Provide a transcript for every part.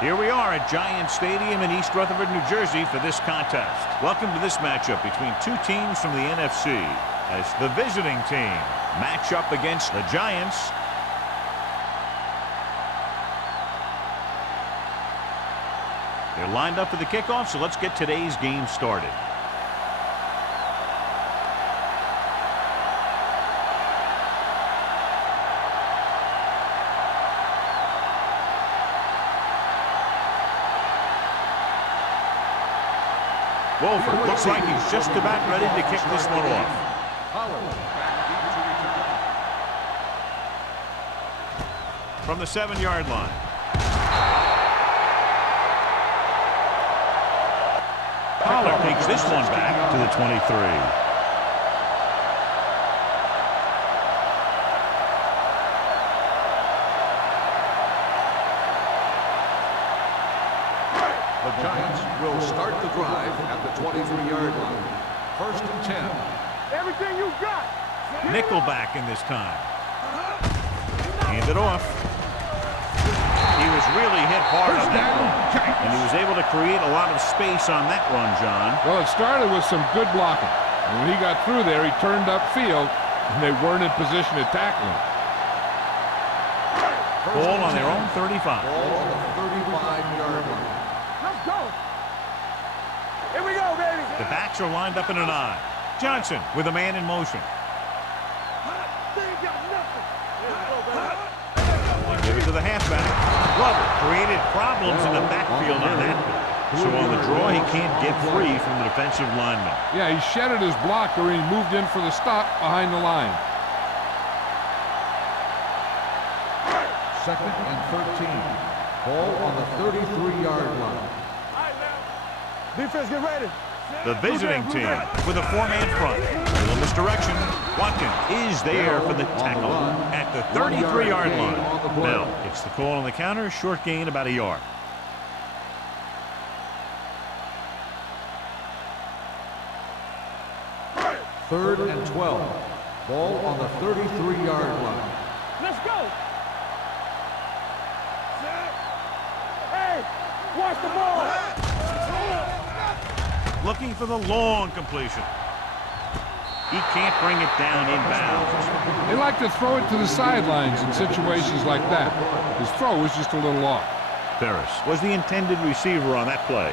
Here we are at Giant Stadium in East Rutherford, New Jersey for this contest. Welcome to this matchup between two teams from the NFC as the visiting team match up against the Giants. They're lined up for the kickoff, so let's get today's game started. Wolford looks like he's just about ready to kick this one off. From the 7-yard line. Pollard takes this one back to the 23. The Giants will start the drive at the 23-yard line. 1st and 10. Everything you got. Nickelback in this time. Hand it off. He was really hit hard on that one. And he was able to create a lot of space on that run, John. Well, it started with some good blocking. And when he got through there, he turned upfield, and they weren't in position to tackle him. Ball on their own 35. Ball on the 35-yard line. Let's go. Here we go, baby. The backs are lined up in an I. Johnson with a man in motion. They give it to the halfback. Glover created problems in the backfield on that one. So on the draw, he can't get free from the defensive lineman. Yeah, he shedded his blocker and he moved in for the stop behind the line. 2nd and 13. Ball on the 33-yard line. Defense, get ready. The visiting team with a 4-man front. A little misdirection. Watkins is there for the tackle at the 33-yard line. Bell gets the call on the counter. Short gain, about a yard. Third and 12. Ball on the 33-yard line. Let's go. Hey, watch the ball. Looking for the long completion. He can't bring it down inbounds. They like to throw it to the sidelines in situations like that. His throw was just a little off. Ferris was the intended receiver on that play.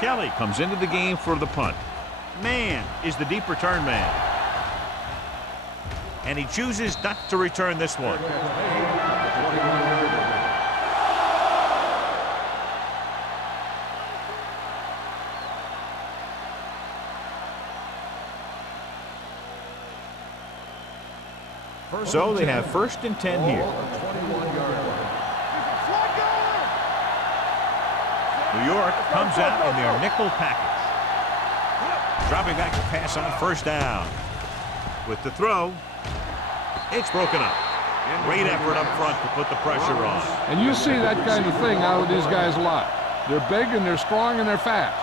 Kelly comes into the game for the punt. Man is the deep return man. And he chooses not to return this one. So they have 1st and 10 here. New York comes out in their nickel package. Dropping back to pass on 1st down. With the throw, it's broken up. Great effort up front to put the pressure on. And you see that kind of thing out of these guys a lot. They're big and they're strong and they're fast.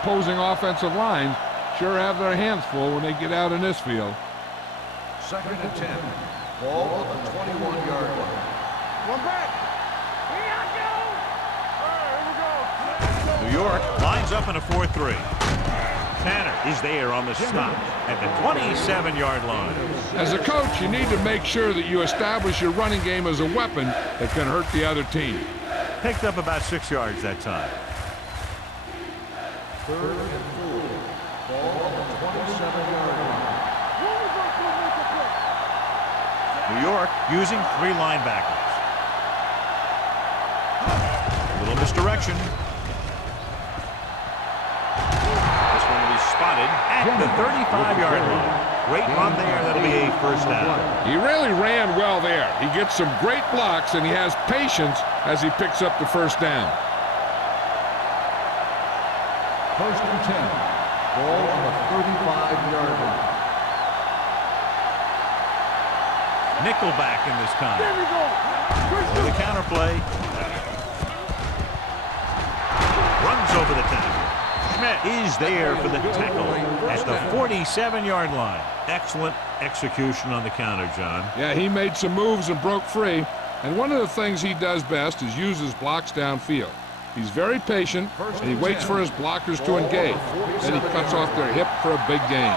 Opposing offensive lines sure have their hands full when they get out in this field. 2nd and 10. Ball on the 21-yard line. One back. Here we go. New York lines up in a 4-3. Tanner is there on the stop at the 27-yard line. As a coach, you need to make sure that you establish your running game as a weapon that can hurt the other team. Picked up about 6 yards that time. 3rd and 4. Ball on the 27-yard line. New York using 3 linebackers. A little misdirection. This one will be spotted at the 35-yard line. Great run there. That'll be a first down. He really ran well there. He gets some great blocks, and he has patience as he picks up the first down. First and 10. Ball on the 35-yard line. Nickelback in this time. There we go. For the counter play. Runs over the tackle. Schmidt is there for the tackle at the 47-yard line. Excellent execution on the counter, John. Yeah, he made some moves and broke free. And one of the things he does best is use his blocks downfield. He's very patient, and he waits for his blockers to engage. Then he cuts off their hip for a big gain.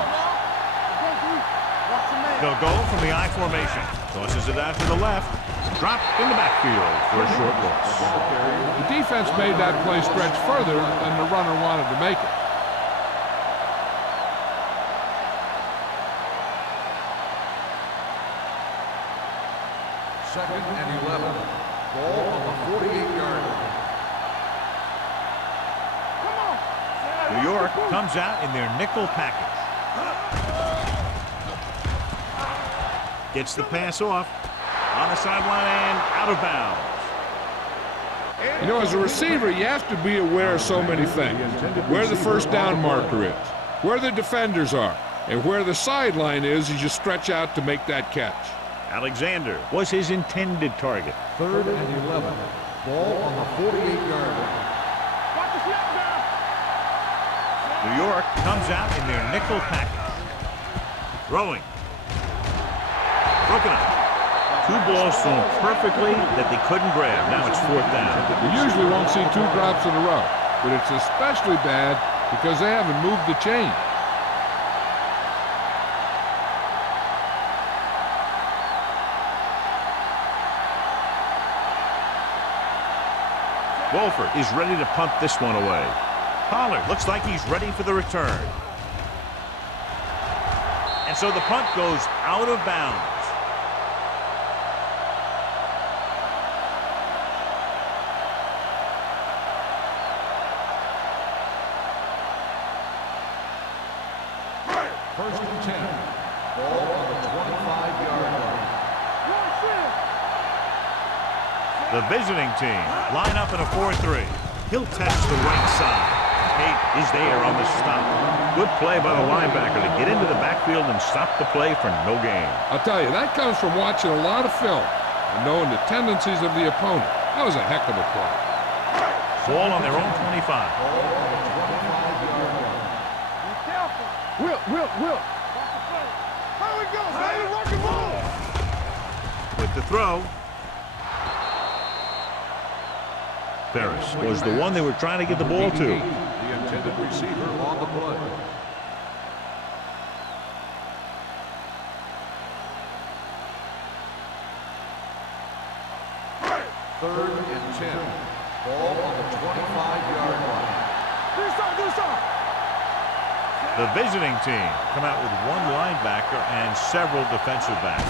They'll go from the I formation. Tosses it out to the left. Dropped in the backfield for a short loss. The defense made that play stretch further than the runner wanted to make it. Second and 11. Ball on the 48-yard line. New York comes out in their nickel package. Gets the pass off on the sideline and out of bounds. You know, as a receiver, you have to be aware of so many things. Where the first down marker is, where the defenders are, and where the sideline is as you stretch out to make that catch. Alexander was his intended target. Third and 11. Ball on the 48-yard line. New York comes out in their nickel package. Throwing. Broken up. Two balls thrown perfectly that they couldn't grab. Now it's fourth down. You usually won't see two drops in a row, but it's especially bad because they haven't moved the chain. Wolford is ready to punt this one away. Pollard looks like he's ready for the return. And so the punt goes out of bounds. First and 10. Ball on the 25-yard line. The visiting team line up in a 4-3. He'll test the right side. Tate is there on the stop. Good play by the linebacker to get into the backfield and stop the play for no gain. I'll tell you, that comes from watching a lot of film and knowing the tendencies of the opponent. That was a heck of a play. Ball on their own 25. Ball on the 25-yard line. Will. Here we go, baby. Rock and roll. With the throw. Ferris was the one they were trying to get the ball to. The intended receiver on the play. Third and 10. Ball on the 25-yard line. Do something. The visiting team come out with one linebacker and several defensive backs.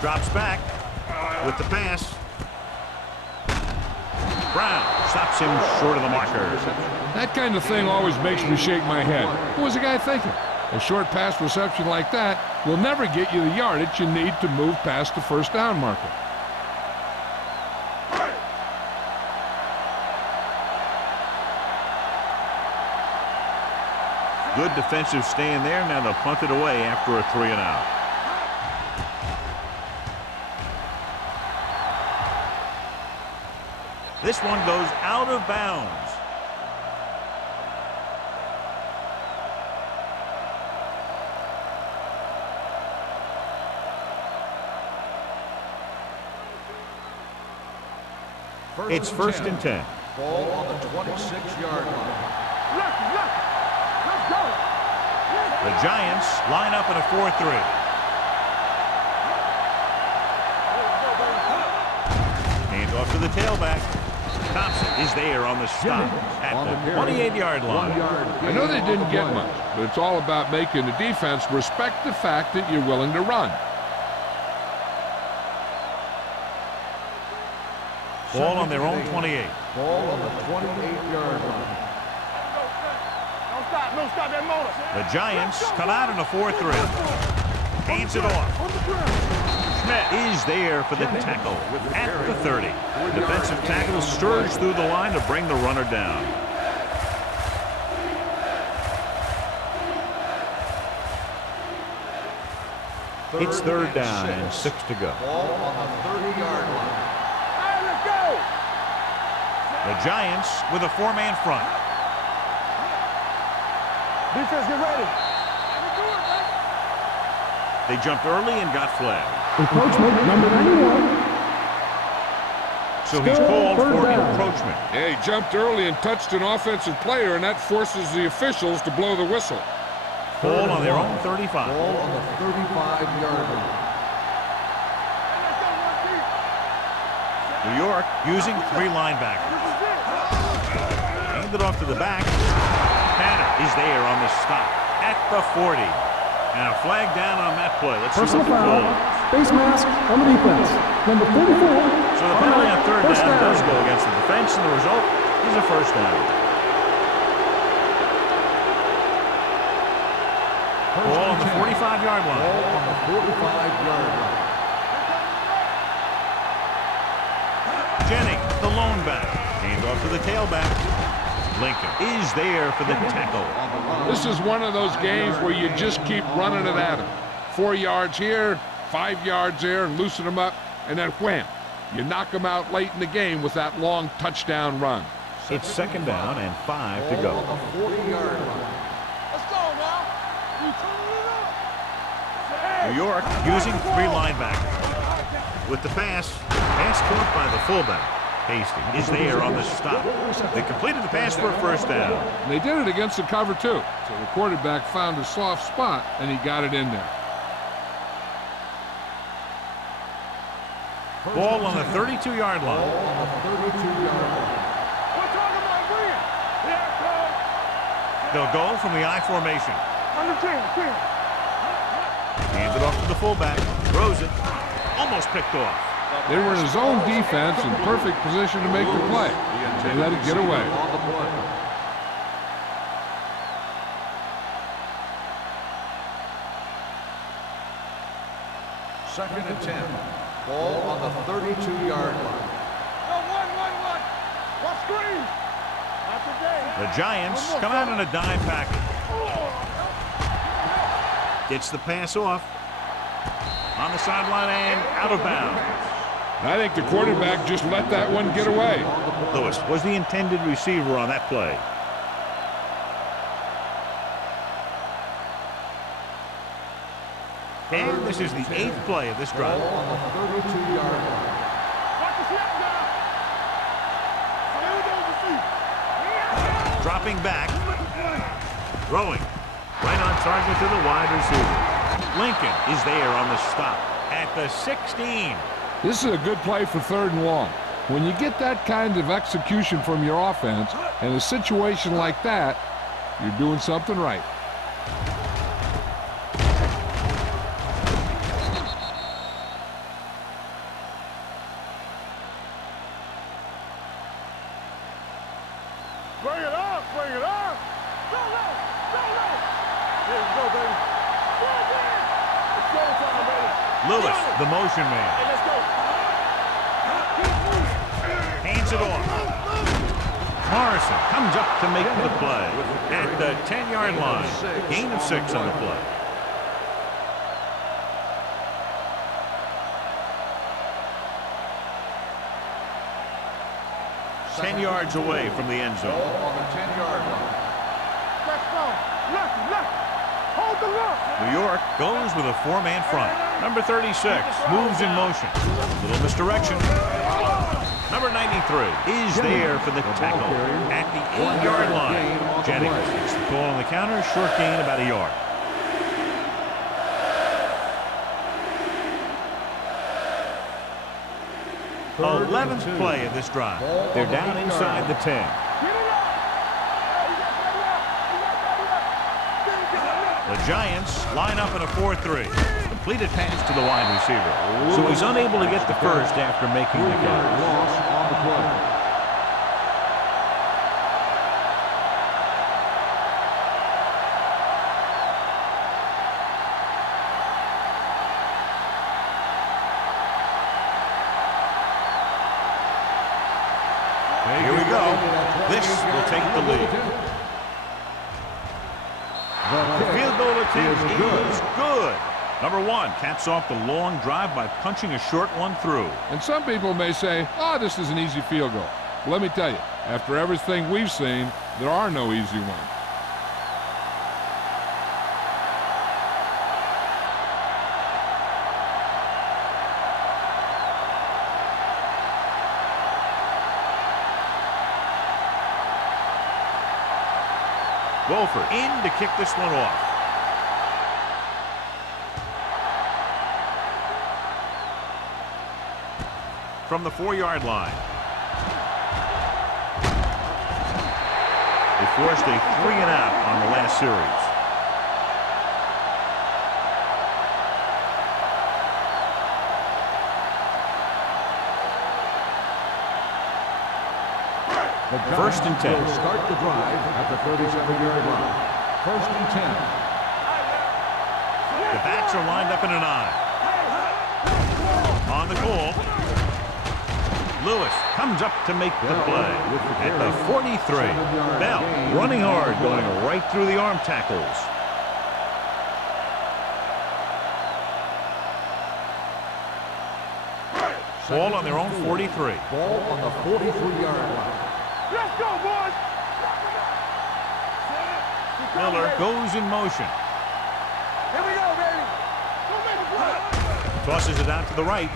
Drops back with the pass. Brown stops him short of the marker. That kind of thing always makes me shake my head. What was the guy thinking? A short pass reception like that will never get you the yardage you need to move past the first down marker. Good defensive stand there. Now they'll punt it away after a 3-and-out. This one goes out of bounds. It's first and 10. Ball on the 26-yard line. Let's go. The Giants line up in a 4-3. Hand off to the tailback. Thompson is there on the stop at the 28-yard line. I know they didn't get much, but it's all about making the defense respect the fact that you're willing to run. Ball on their own 28. Ball on the 28-yard line. Don't stop that motor. The Giants come out in a 4-3. Hands it off. Schmidt is there for the tackle at the 30. The defensive tackle stirs through the line to bring the runner down. It's third down and 6 to go. Ball on the 30-yard line. All right, let's go. The Giants with a 4-man front. Defense, get ready. They jumped early and got flagged. Encroachment, number 91. So he's called for encroachment. Yeah, he jumped early and touched an offensive player, and that forces the officials to blow the whistle. Ball on their own 35. Ball on the 35-yard line. New York using 3 linebackers. Handed off to the back. Tanner is there on the stop at the 40. And a flag down on that play. Let's see Personal what the foul. call is. Face mask on the defense. Number 34. So the penalty on third First down does down. go against the defense, and the result is a first down. Ball on the 45-yard line. Ball on the 45-yard line. Jennings, the lone back. Hand off to the tailback. Lincoln is there for the tackle. This is one of those games where you just keep running it at them. 4 yards here, 5 yards there, and loosen them up, and then wham. You knock them out late in the game with that long touchdown run. It's second down and 5 to Ball go. on the 40-yard line. Let's go now. You turn it up. New York using 3 linebackers. With the pass caught by the fullback. Hastings is there on the stop. They completed the pass for a first down. And they did it against the cover, too. So the quarterback found a soft spot, and he got it in there. Ball on the 32-yard Ball line. on the 32-yard line. We're talking about Green. Yeah, coach. They'll go from the I formation. Under 10, 10. Hands it off to the fullback. Throws it. Almost picked off. They were in his own defense in perfect position to make the play. They let it get away. On the play. Second and 10. Ball on the 32-yard line. Go, 1. Watch Green. Not today. The Giants come out in a dime package. Gets the pass off. On the sideline and out of bounds. I think the quarterback just let that one get away. Lewis was the intended receiver on that play. And this is the 8th play of this drive. Ball on the 32-yard line. Watch the snap now. Hold over feet. Dropping back. Throwing. Right on target to the wide receiver. Lincoln is there on the stop at the 16. This is a good play for 3rd and long. When you get that kind of execution from your offense in a situation like that, you're doing something right. Bring it up. Go, low. Here we go, baby. It's go time, baby. Lewis, the motion man. Hey, let's go. Hands it off. Morrison comes up to make the play at the 10-yard line. Gain of 6 on the play. Ten yards away from the end zone. Ball on the 10-yard line. Let's go. Left. Hold the left. New York goes with a 4-man front. Number 36 moves in motion. Little misdirection. Number 93 is there for the tackle at the 8-yard line. Jennings gets the call on the counter. Short gain about a yard. 11th play of this drive. They're down inside the 10. The Giants line up in a 4-3. Completed pass to the wide receiver. So he's unable to get the first after making the catch. Loss on the play. This will take the lead. The field goal attempt is good. Number one caps off the long drive by punching a short one through. And some people may say, oh, this is an easy field goal. Well, let me tell you, after everything we've seen, there are no easy ones. Wolford in to kick this one off. From the 4-yard line. They forced a 3-and-out on the last series. First and 10. Will start the drive at the 37-yard line. First and 10. The backs are lined up in an eye. On the call. Lewis comes up to make the play at the 43. Bell running hard, going right through the arm tackles. Ball on their own 43. Ball on the 43-yard line. Let's go, boys! Miller goes in motion. Here we go, baby! Go make a play! Tosses it out to the right.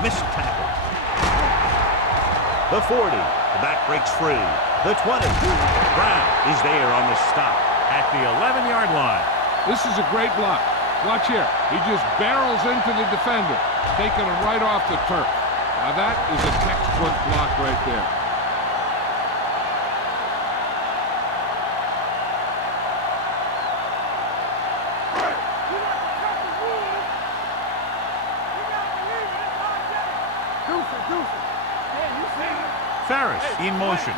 Missed tackle. The 40. The back breaks free. The 20. Brown is there on the stop at the 11-yard line. This is a great block. Watch here. He just barrels into the defender, taking him right off the turf. Now that is a textbook block right there. Ferris in motion.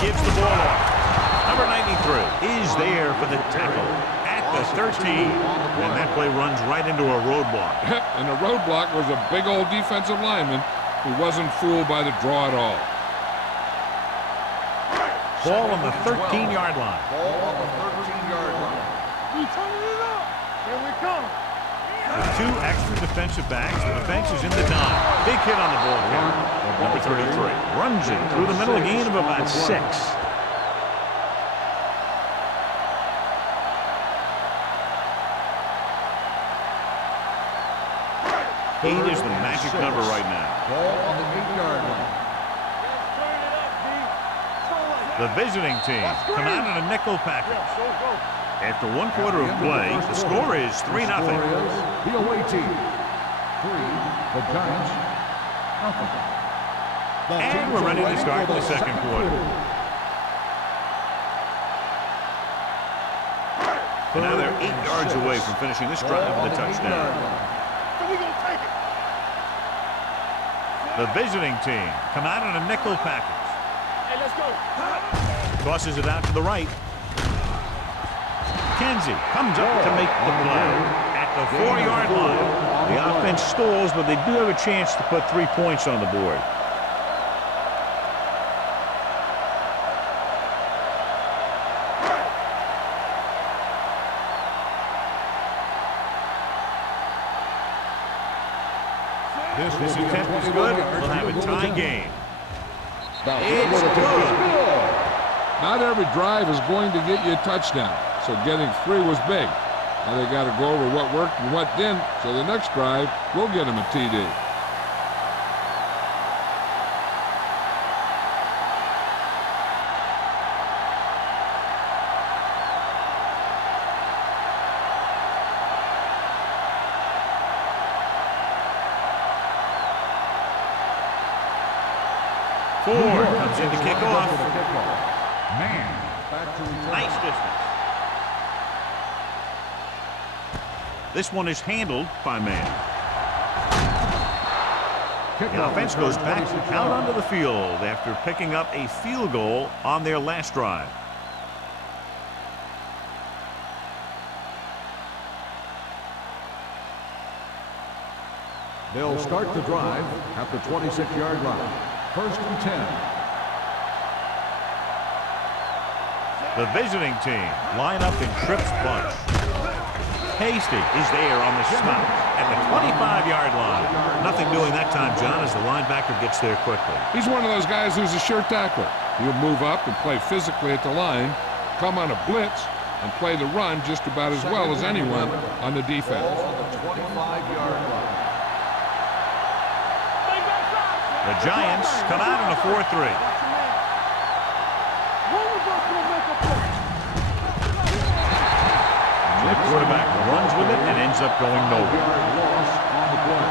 Gives the ball off. Number 93 is there for the tackle at the 13. And that play runs right into a roadblock. And the roadblock was a big old defensive lineman who wasn't fooled by the draw at all. Ball on the 13-yard line. Ball on the 13-yard line. We turning it up. Here we come. With two extra defensive backs, the defense is in the dime. Big hit on the ball carrier. Number 33 runs it through the middle, a gain of about 6. Eight is the magic number right now. Ball on the 8-yard line. The visiting team come out in a nickel package. After 1 quarter of play, the score is 3-0. The away team 3, the Giants nothing. And we're ready to start the second quarter. And now they're 8 yards away from finishing this drive with a touchdown. The visiting team come out in a nickel package. Hey, let's go. Tosses it out to the right. Kenzie comes up to make the play at the 4-yard line. The offense stalls, but they do have a chance to put 3 points on the board. This attempt is good. We'll have a tie game. It's good. Not every drive is going to get you a touchdown, so getting 3 was big. Now they got to go over what worked and what didn't, so the next drive will get them a TD. Ford comes in to kick off. Man, back to return. Nice distance. This one is handled by man. The offense goes back out onto the field after picking up a field goal on their last drive. They'll start the drive at the 26-yard line. First and 10. The visiting team line up in trips bunch. Hasty is there on the stop at the 25-yard line. Nothing doing that time, John, as the linebacker gets there quickly. He's one of those guys who's a sure tackler. He'll move up and play physically at the line, come on a blitz, and play the run just about as well as anyone on the defense. Ball on the 25-yard line. The Giants come out in a 4-3. The quarterback runs with it and ends up going nowhere. Loss on the play.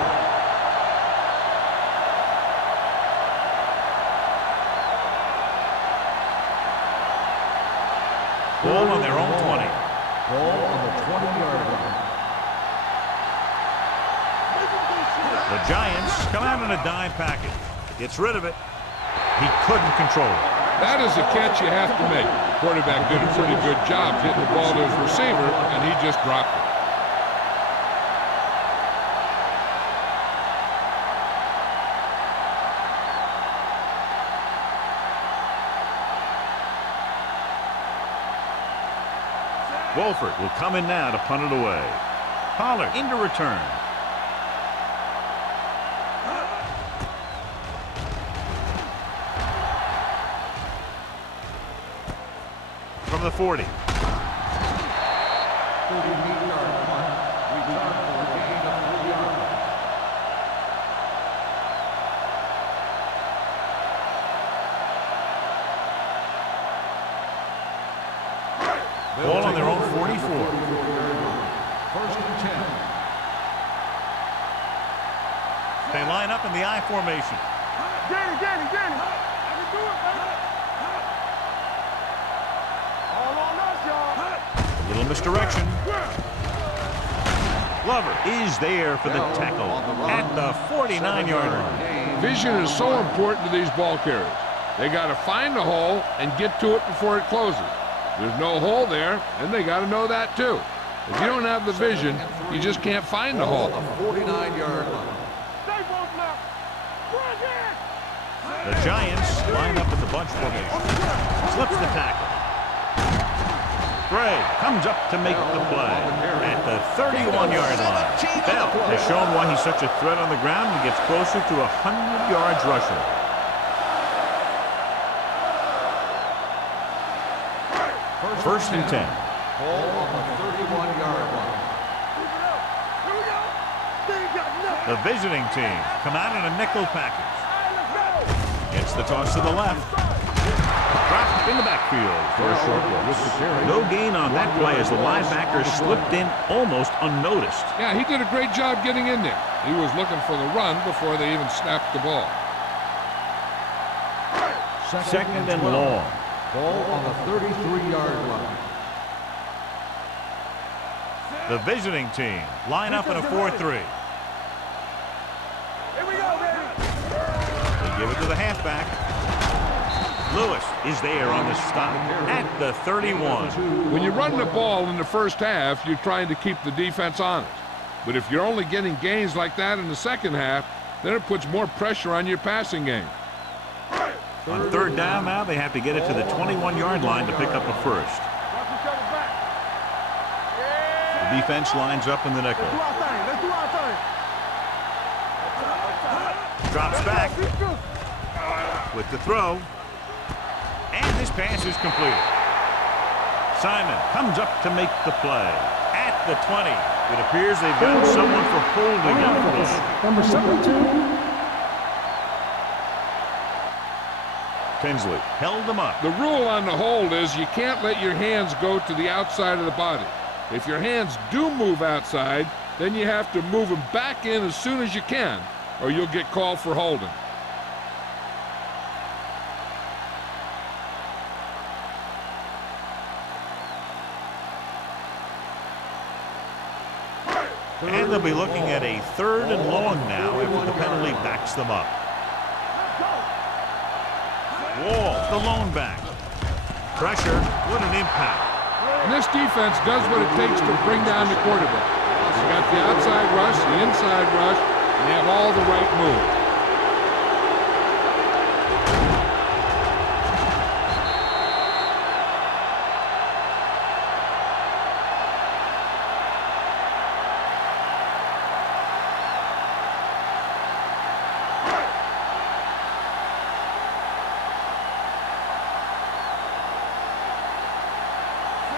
Ball on their own 20. Ball on the 20-yard line. The Giants come out in a dime package. Gets rid of it. He couldn't control it. That is a catch you have to make. Quarterback did a pretty good job hitting the ball to his receiver, and he just dropped it. Wolford will come in now to punt it away. Pollard into return. From the 40. 38-yard punt. Return for a gain of 3 yards. Ball on their own 44. First and 10. They line up in the I formation. Danny. I can do it, baby. All on us, y'all. A little misdirection. Glover is there for the tackle at the 49-yard line. Vision is so important to these ball carriers. They got to find the hole and get to it before it closes. There's no hole there, and they got to know that too. If you don't have the vision, you just can't find the hole. On the 49-yard line. Stay both now. Run in. The Giants line up in the bunch formation. Slips the tackle. Gray comes up to make the play at the 31-yard line. Bell has shown why he's such a threat on the ground and gets closer to 100 yards rushing. First and 10. Ball on the 31-yard line. Here we go. They ain't got nothing. The visiting team come out in a nickel package. Gets the toss to the left. Dropped in the backfield for a short loss. No gain on that play as the linebacker slipped in almost unnoticed. Yeah, he did a great job getting in there. He was looking for the run before they even snapped the ball. Second and long. Ball on the 33-yard line. The visiting team line up in a 4-3. Here we go, baby. They give it to the halfback. Lewis is there on the stop at the 31. When you run the ball in the first half, you're trying to keep the defense honest. But if you're only getting gains like that in the second half, then it puts more pressure on your passing game. On third down now, they have to get it to the 21-yard line to pick up a first. Watch each other back. The defense lines up in the nickel. Do our thing. Let's do our thing. Drops back with the throw. And this pass is completed. Simon comes up to make the play at the 20. It appears they've got someone for holding on the ball. Number 72. Tinsley held them up. The rule on the hold is you can't let your hands go to the outside of the body. If your hands do move outside, then you have to move them back in as soon as you can, or you'll get called for holding. And they'll be looking at a third and long now after the penalty backs them up. Wall, the lone back. Pressure, what an impact. And this defense does what it takes to bring down the quarterback. They got the outside rush, the inside rush, and they have all the right moves.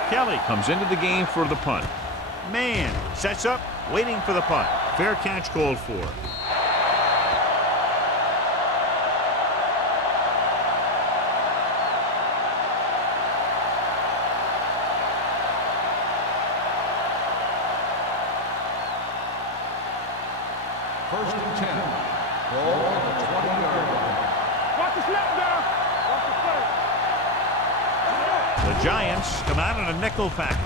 Kelly comes into the game for the punt. Man sets up, waiting for the punt. Fair catch called for. First and 10. Ball on the 20-yard line. Watch the snap now. Watch the play. The Giants come out in a nickel package.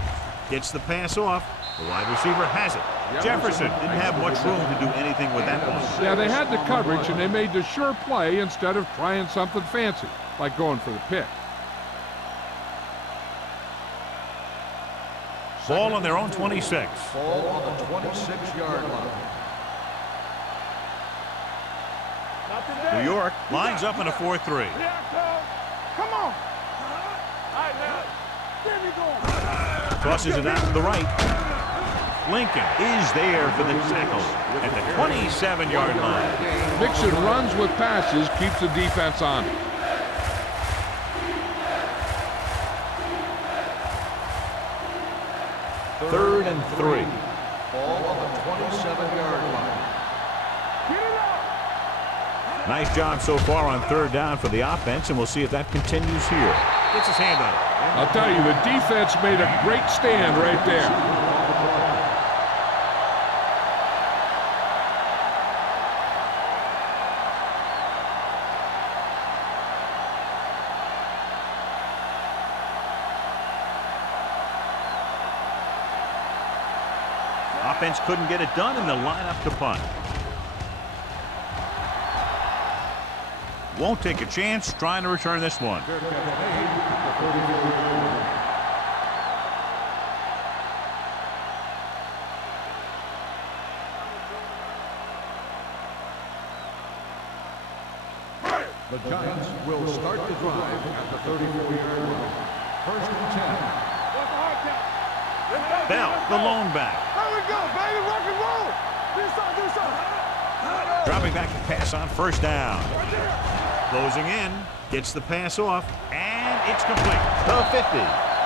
Gets the pass off. The wide receiver has it. Jefferson didn't have much room to do anything with that one. Yeah, they had the coverage, and they made the sure play instead of trying something fancy, like going for the pick. Ball on their own 26. Ball on the 26-yard line. New York lines up in a 4-3. Come on. All right, man. There we go. Tosses it out to the right. Lincoln is there for the tackle at the 27-yard line. Mixon runs with passes, keeps the defense on it. Third and 3. Ball on the 27-yard line. Nice job so far on third down for the offense, and we'll see if that continues here. Gets his hand on it. I'll tell you, the defense made a great stand right there. Offense couldn't get it done, and they'll line up to punt. Won't take a chance trying to return this one. The Giants will start the drive at the 34-yard line. First and 10. Bell, the lone back. There we go, baby. Rock and roll. Do something. Dropping back to pass on first down. Closing in, gets the pass off, and it's complete. The 50.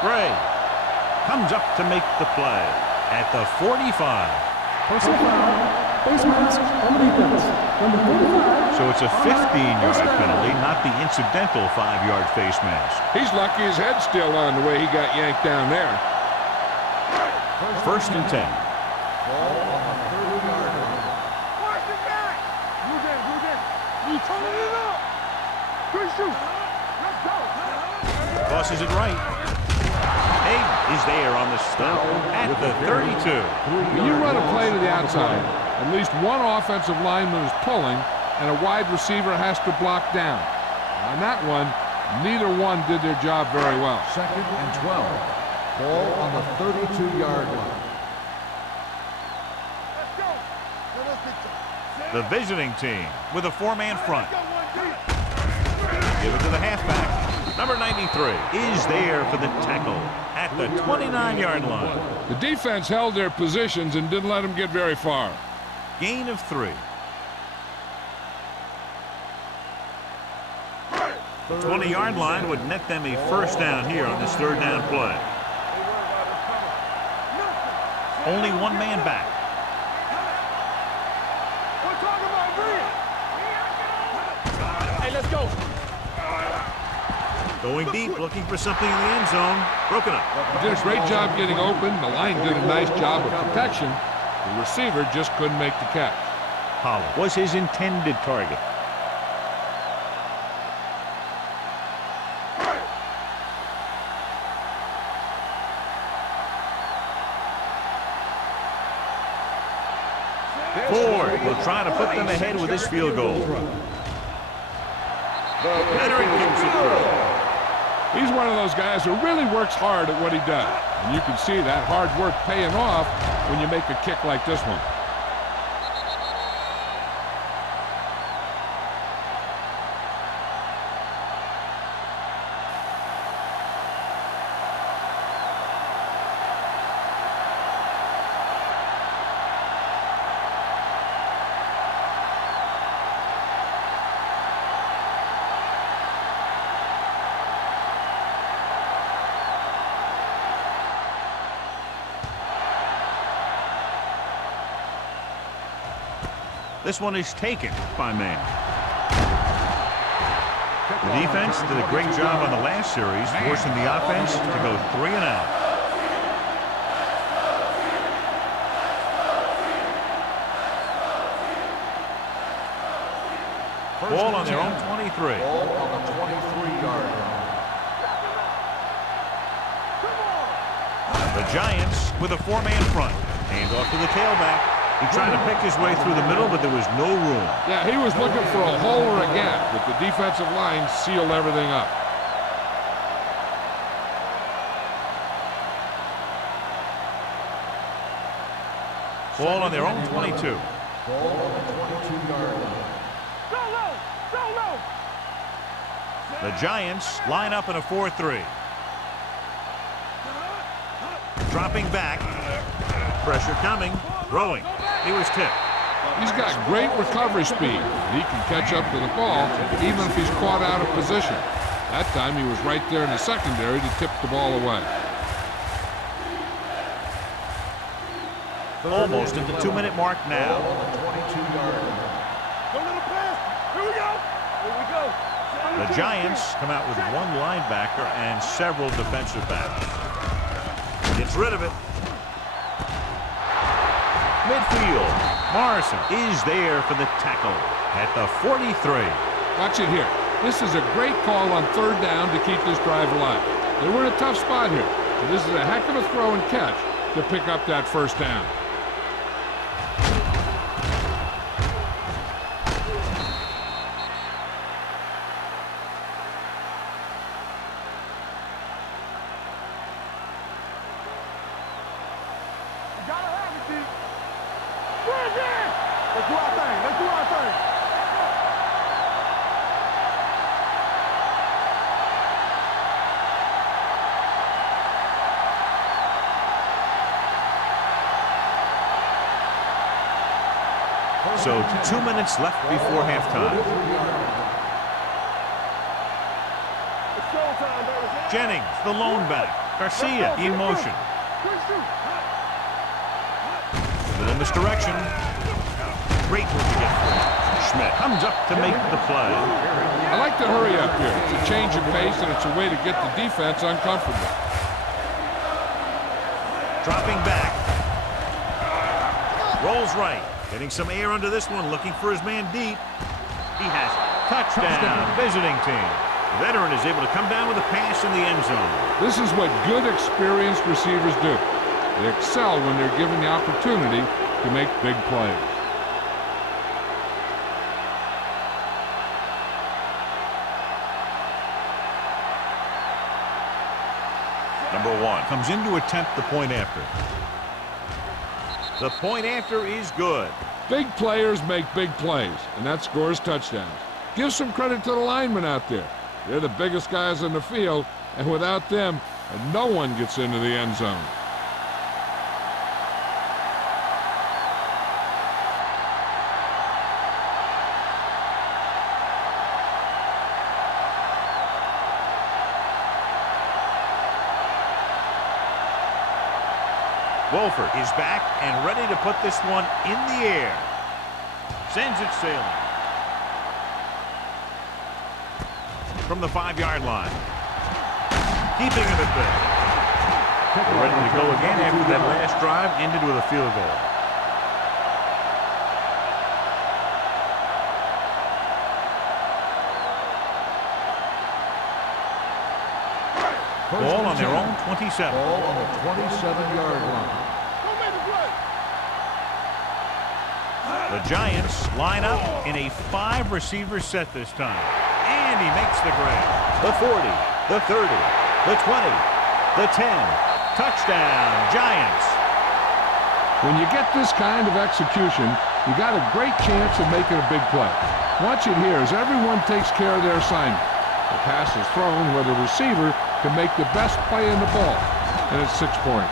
Gray comes up to make the play at the 45. Personal foul. Face mask on the defense. Number 45. So it's a 15-yard penalty, not the incidental 5-yard face mask. He's lucky his head's still on the way he got yanked down there. First and 10. Ball on the 30-yard line. Watch the guy. Move in. You turning it up. Good shoot. Let's go. Tosses it right. Hayden is there on the stop at the 32. When you run a play to the outside, at least one offensive lineman is pulling, and a wide receiver has to block down. On that one, neither one did their job very well. Second and 12. Ball on the 32-yard line. Let's go. Let's get to The visiting team with a 4-man front. Give it to the halfback. Number 93 is there for the tackle at the 29-yard line. The defense held their positions and didn't let them get very far. Gain of 3. The 20-yard line would net them a first down here on this third down play. Only one man back. We're talking about Hey, let's go. Going deep, looking for something in the end zone. Broken up. He did a great job getting open. The line did a nice job of protection. The receiver just couldn't make the catch. Pollard was his intended target. Ford will try to put them ahead with this field goal. Leonard kicks it through. He's one of those guys who really works hard at what he does. And you can see that hard work paying off when you make a kick like this one. This one is taken by man. The defense did a great job on the last series, forcing the offense to go 3 and out. Ball on their own 23. Ball on the 23-yard line. The Giants with a 4-man front. Hand off to the tailback. He tried to pick his way through the middle, but there was no room. Yeah, he was looking for a hole or a gap, but the defensive line sealed everything up. Ball on their own 22. Ball on the 22-yard line. Go low! Go low! The Giants line up in a 4-3. Dropping back. Pressure coming. Throwing. He was tipped. He's got great recovery speed. He can catch up to the ball even if he's caught out of position. That time he was right there in the secondary to tip the ball away. Almost at the 2-minute mark now. Ball on the 22-yard line. Don't let him pass! Here we go! Here we go! The Giants come out with 1 linebacker and several defensive backs. Gets rid of it. Midfield. Morrison is there for the tackle at the 43. Watch it here. This is a great call on 3rd down to keep this drive alive. They were in a tough spot here. And this is a heck of a throw and catch to pick up that 1st down. You gotta have it, D. Bring it! Let's do our thing. Let's do our thing. So 2 minutes left before halftime. It's showtime, baby. Jennings, the lone back. Garcia in motion. Quick shoot. In this direction. Great work again. Schmidt comes up to make the play. I like to hurry up here. It's a change of pace, and it's a way to get the defense uncomfortable. Dropping back. Rolls right. Getting some air under this one. Looking for his man deep. He has it. Touchdown. Visiting team. The veteran is able to come down with a pass in the end zone. This is what good, experienced receivers do. They excel when they're given the opportunity to make big plays. Number 1 comes in to attempt the point after. The point after is good. Big players make big plays, and that scores touchdowns. Give some credit to the linemen out there. They're the biggest guys on the field, and without them, no one gets into the end zone. Wolford is back and ready to put this one in the air. Sends it sailing. From the 5-yard line. Keeping him at bay. They're ready to go again after that last drive ended with a field goal. Ball on their own 27. Ball on the 27-yard line. Don't make the play. The Giants line up in a 5-receiver set this time. And he makes the grab. The 40, the 30, the 20, the 10. Touchdown, Giants. When you get this kind of execution, you got a great chance of making a big play. Watch it here as everyone takes care of their assignment. The pass is thrown where the receiver can make the best play in the ball, and it's 6 points.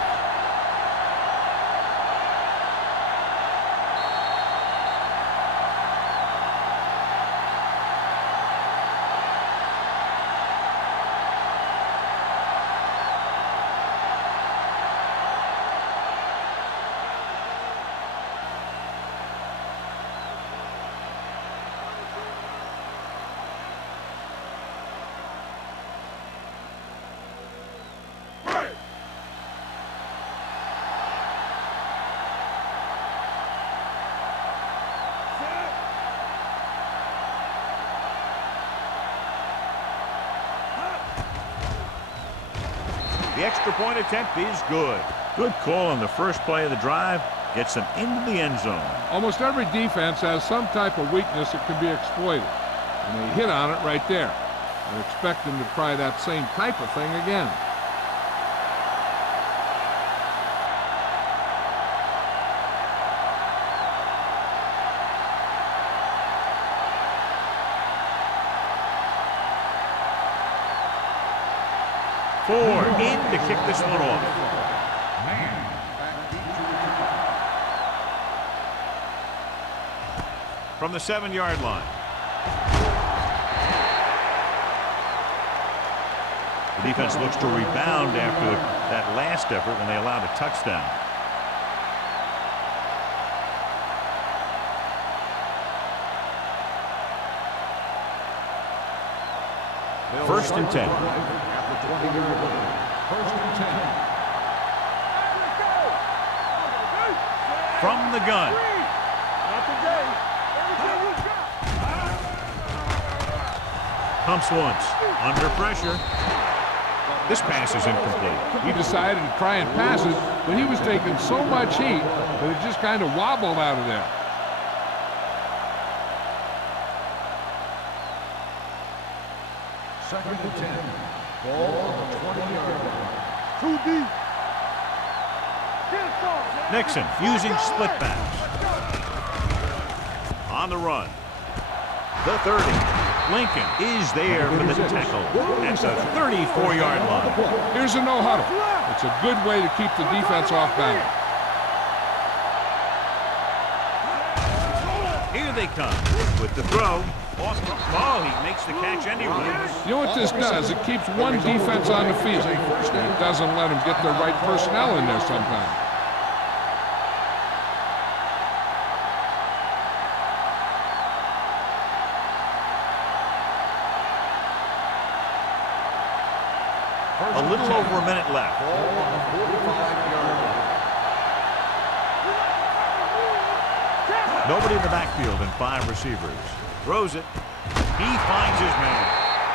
The extra point attempt is good. Good call on the first play of the drive. Gets them into the end zone. Almost every defense has some type of weakness that can be exploited. And they hit on it right there. I expect them to try that same type of thing again. Ford in to kick this one off. From the 7-yard line. The defense looks to rebound after that last effort when they allowed a touchdown. First and 10. At the 20-yard line. First and 10. From the gun. Pumps once. Under pressure. This pass is incomplete. He decided to try and pass it, but he was taking so much heat that it just kind of wobbled out of there. Second and 10. Ball on the 20-yard line. Too deep. Nixon using split backs. On the run. The 30. Lincoln is there for the tackle at the 34-yard line. Here's a no huddle. It's a good way to keep the defense off balance. Here they come with the throw. Oh, he makes the catch anyway. You know what this does? It keeps one defense on the field. It doesn't let them get the right personnel in there sometimes. A little over a minute left. Ball on the 45-yard line. Nobody in the backfield and 5 receivers. Throws it. He finds his man.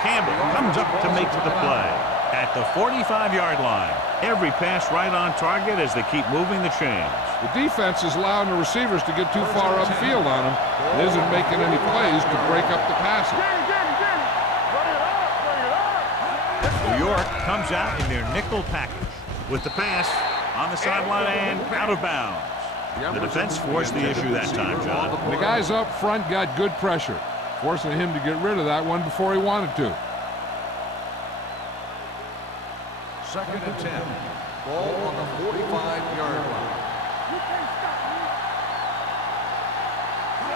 Campbell comes up to make the play at the 45-yard line. Every pass right on target as they keep moving the chains. The defense is allowing the receivers to get too far upfield on them. It isn't making any plays to break up the passing. New York comes out in their nickel package with the pass on the sideline and out of bounds. The defense forced the issue that time, John. The guys up front got good pressure, forcing him to get rid of that one before he wanted to. Second and 10. Ball on the 45-yard line.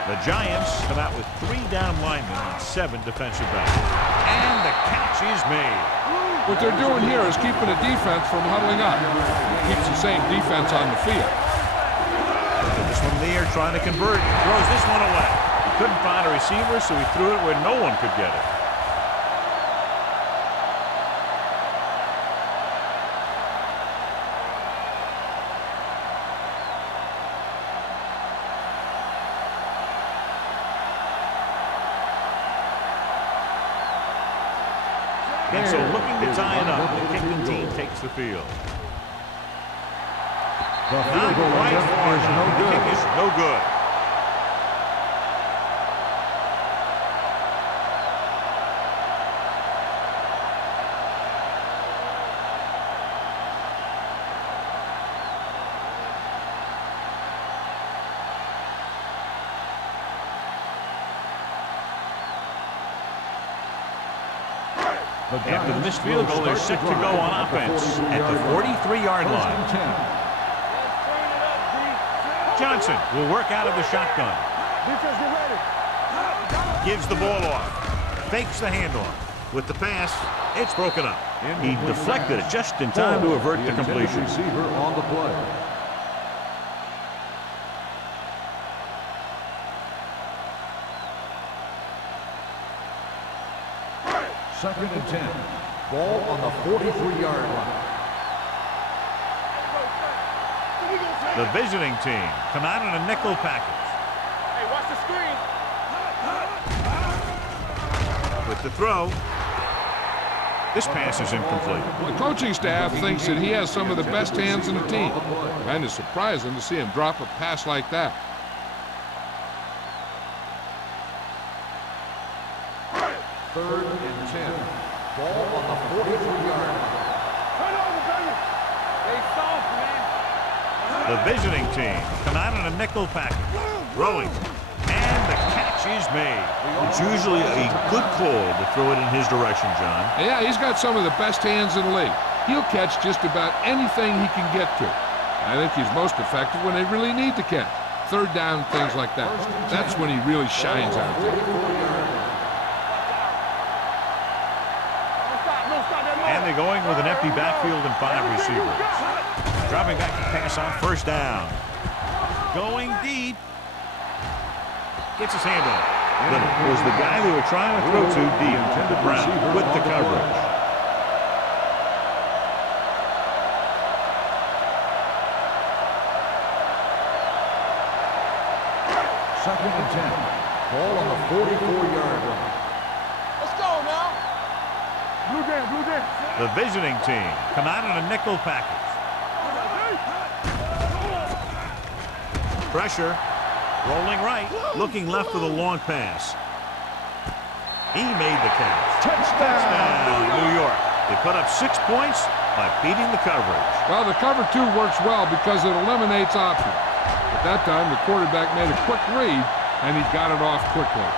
The Giants come out with 3 down linemen and 7 defensive backs. And the catch is made. What they're doing here is keeping the defense from huddling up. It keeps the same defense on the field. This one in the air trying to convert. Throws this one away. He couldn't find a receiver, so he threw it where no one could get it. And so looking to tie it up, the kicking team takes the field. The field goal attempt is no The kick good. is no good. After the missed field goal, they're set to go on offense at the 43-yard line. Johnson will work out of the shotgun. Gives the ball off. Fakes the handoff. With the pass, it's broken up. He deflected it just in time to avert the completion. Receiver on the play. Second and 10. Ball on the 43-yard line. The visiting team come out in a nickel package. Hey, watch the screen. With the throw. This pass is incomplete. The coaching staff thinks that he has some of the best hands in the team. Kind of surprising to see him drop a pass like that. Third and 10. Ball on the 43-yard line. Turn over, baby. Stay soft, man. The visiting team come out in a nickel package. Throwing. And the catch is made. It's usually a good call to throw it in his direction, John. Yeah, he's got some of the best hands in the league. He'll catch just about anything he can get to. I think he's most effective when they really need to catch. Third down, things like that. That's when he really shines out there. And they're going with an empty backfield and 5 receivers. Dropping back to pass on first down. Going deep. Gets his hand on it. But it was the guy they were trying to throw to deep. Brown with the coverage. Second and 10. Ball on the 44-yard line. Let's go now. Blue jam, blue jam. The visiting team come out in a nickel package. Pressure. Rolling right. Looking left for the long pass. He made the catch. Touchdown, New York. They put up 6 points by beating the coverage. Well, the cover 2 works well because it eliminates options. At that time, the quarterback made a quick read, and he got it off quickly.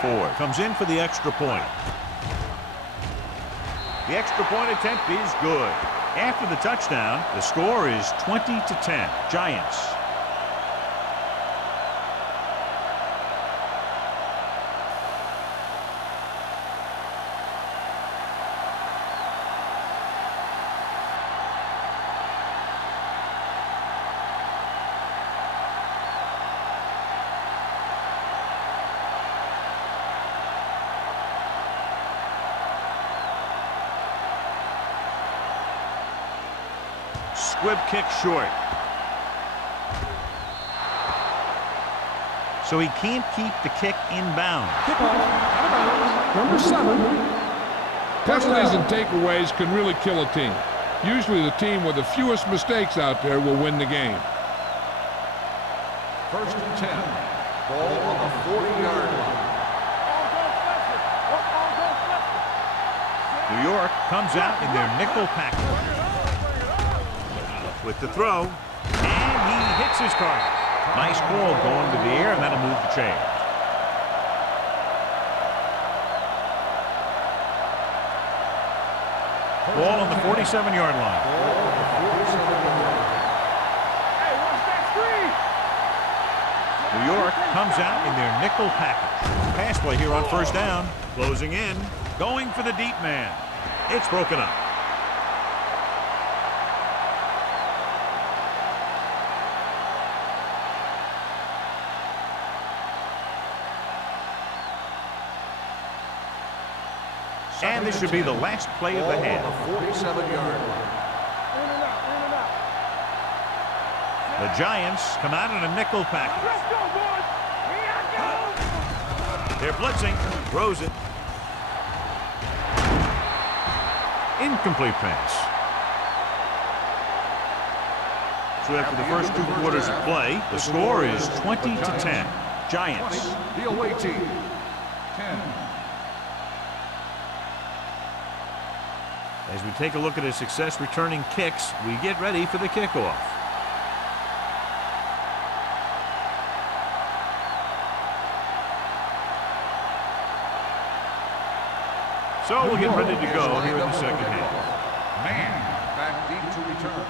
Ford comes in for the extra point. The extra point attempt is good. After the touchdown, the score is 20-10. Giants. Squib kick short. So he can't keep the kick inbound. Kickoff, out of bounds, number 7. Penalties and takeaways can really kill a team. Usually the team with the fewest mistakes out there will win the game. First and 10. Ball on the 40-yard line. New York comes out in their nickel package. With the throw, and he hits his target. Nice ball going to the air, and that'll move the chain. Ball on the 47-yard line. Hey, watch that screen. New York comes out in their nickel package. Pass play here on first down. Closing in, going for the deep man. It's broken up. And this should be the last play of the half. 47-yard line. In and out, in and out. The Giants come out in a nickel package. Let's go, boys. Here I go. They're blitzing. Throws it. Incomplete pass. So after the first 2 quarters of play, the score is 20-10. Giants. The away team. 10. As we take a look at his success returning kicks, we get ready for the kickoff. So we'll get ready to go here in the second half. Man back deep to return.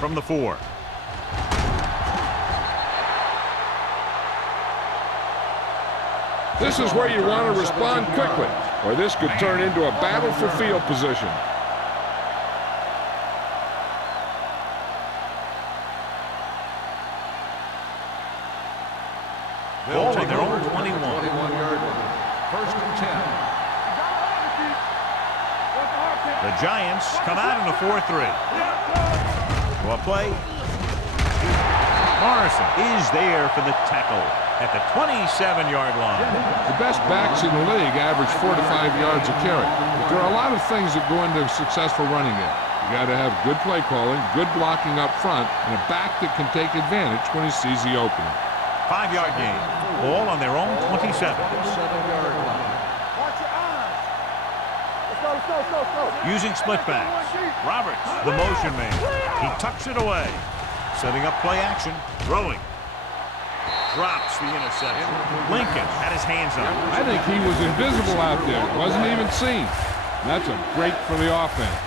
From the 4. This is where you want to respond quickly, or this could turn into a battle for field position. Ball on their own 21. 21-yard line. First and 10. The Giants come out in a 4-3. Well play. Morrison is there for the tackle at the 27-yard line. The best backs in the league average 4 to 5 yards a carry. But there are a lot of things that go into a successful running game. You got to have good play calling, good blocking up front, and a back that can take advantage when he sees the opening. 5-yard gain. Ball on their own 27. 27-yard line. Watch your eyes. Let's go. Using split backs. Roberts, the motion man. He tucks it away. Setting up play action. Throwing. Drops the interception. Lincoln had his hands up. I think he was invisible out there. Wasn't even seen. That's a break for the offense.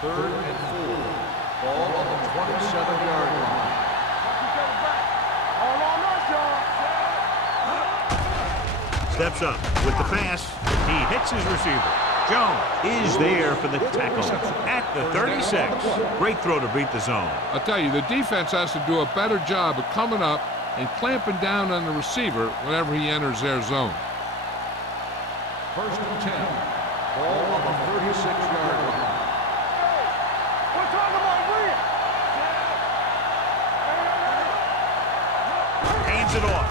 Third and 4. Ball on the 27-yard line. All on us, y'all. Steps up with the pass. He hits his receiver. Jones is there for the tackle at the 36. Great throw to beat the zone. I'll tell you, the defense has to do a better job of coming up and clamping down on the receiver whenever he enters their zone. First and 10. Ball on the 36-yard line. We're talking about Rhea. Hands it off.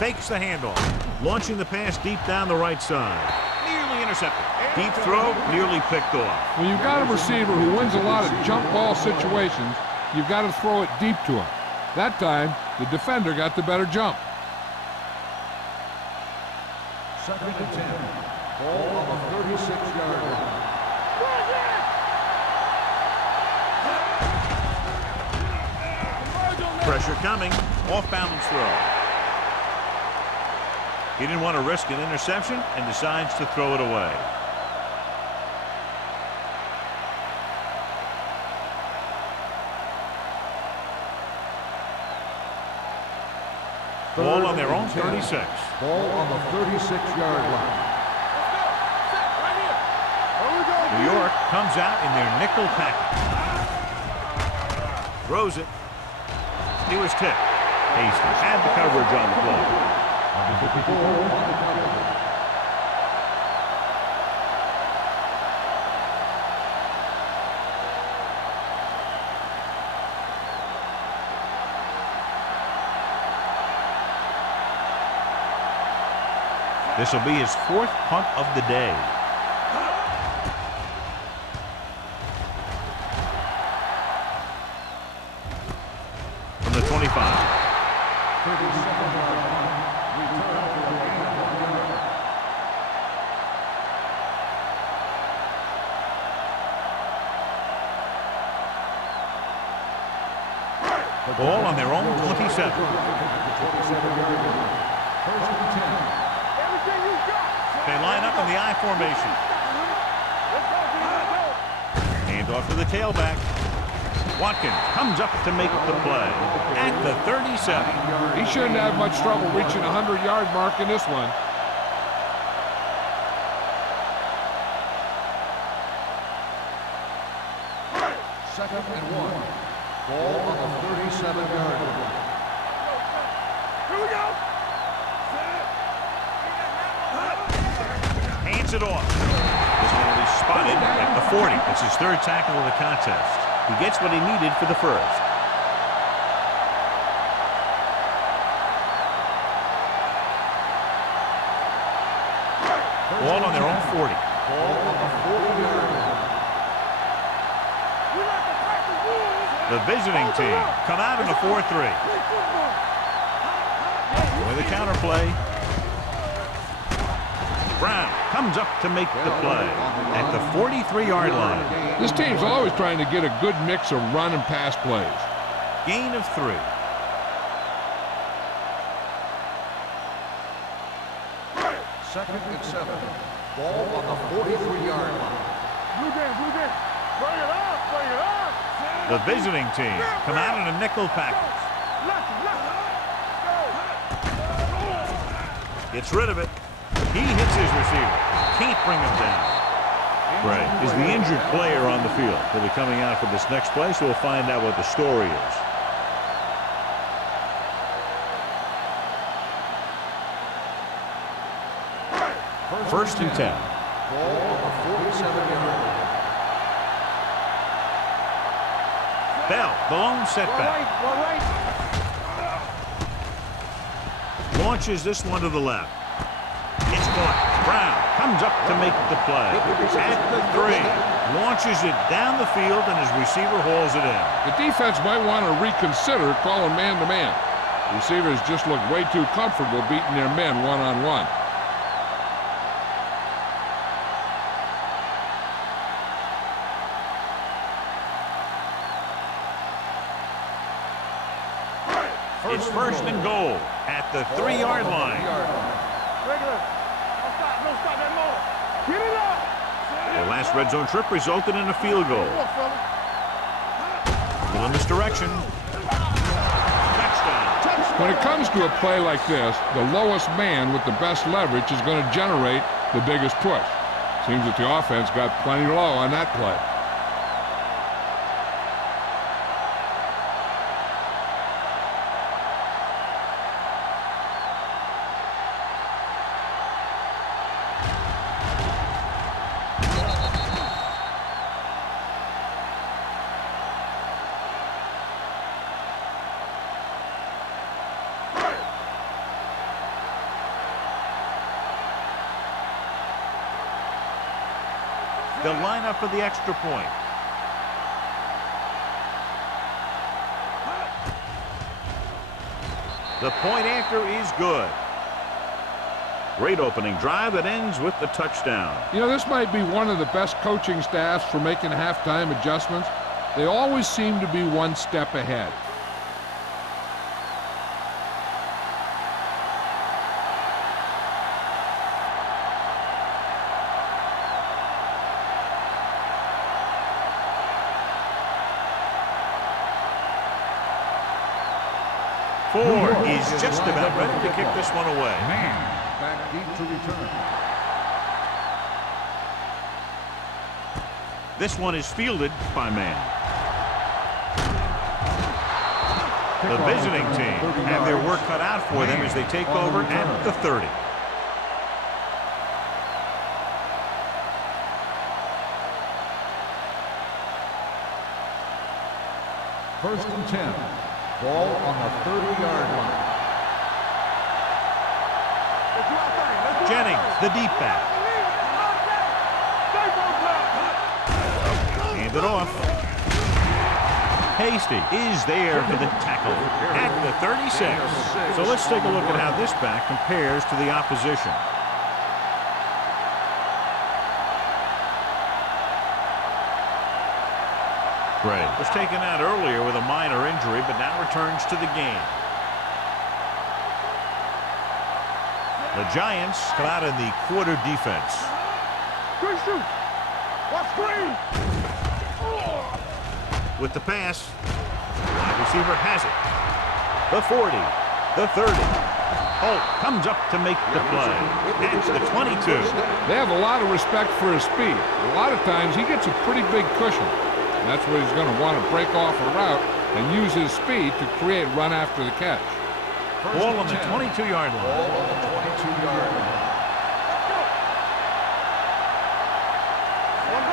Fakes the handoff. Launching the pass deep down the right side. Nearly intercepted. Deep throw, nearly picked off. When you've got a receiver who wins a lot of jump ball situations, you've got to throw it deep to him. That time, the defender got the better jump. Second and 10. Ball on the 36-yard line. Pressure coming. Off balance throw. He didn't want to risk an interception and decides to throw it away. Ball on their own 36. Ball on the 36-yard line. New York comes out in their nickel package. Throws it. He was tipped. Hastings had the coverage on the play. Number 54 on the cover. This will be his 4th punt of the day. From the 25. 37-yard line. Ball on their own 27. 27-yard line. First and 10. They line up in the I formation. Hand off to the tailback. Watkins comes up to make the play at the 37. He shouldn't have much trouble reaching the 100-yard mark in this one. Second and 1. Ball on the 37-yard line. Here we go. Hands it off. This one will be spotted at the 40. It's his 3rd tackle of the contest. He gets what he needed for the 1st. Ball on their own 40. Ball on the 40-yard line. The visiting team come out in a 4-3. With a counter play. Brown comes up to make the play at the 43-yard line. This team's always trying to get a good mix of run and pass plays. Gain of 3. Second and 7. Ball on the 43-yard line. Blue game. Bring it up. The visiting team come out in a nickel package. Gets rid of it. He hits his receiver. Can't bring him down. Right. Is the injured player on the field? He'll be coming out for this next play, so we'll find out what the story is. First and 10. Ball on the 47-yard line. Bell, the lone setback. Launches this one to the left. It's caught. Brown comes up to make the play. At the 3. Launches it down the field, and his receiver hauls it in. The defense might want to reconsider calling man-to-man. Receivers just look way too comfortable beating their men one-on-one. It's first and goal at the 3-yard line. Regular. No stop that motor. Get it up. The last red zone trip resulted in a field goal. Come on, fella. Well, in this direction. Touchdown. When it comes to a play like this, the lowest man with the best leverage is going to generate the biggest push. Seems that the offense got plenty low on that play. They'll line up for the extra point. The point after is good. Great opening drive that ends with the touchdown. You know, this might be one of the best coaching staffs for making halftime adjustments. They always seem to be one step ahead. Ford is just about ready to kick this one away. Back deep to return. This one is fielded by Man. The visiting team have their work cut out for them as they take over at the 30. First and 10. Ball on the 30-yard line. Jennings, the deep back. Hand it off. Hasty is there for the tackle at the 36. So let's take a look at how this back compares to the opposition. Gray was taken out earlier with a minor injury, but now returns to the game. The Giants come out in the quarter defense. With the pass, the wide receiver has it. The 40, the 30. Holt comes up to make the play. It's the 22. They have a lot of respect for his speed. A lot of times he gets a pretty big cushion. And that's where he's going to want to break off a route and use his speed to create run after the catch. Ball on the 22-yard line. Ball on the 22-yard line.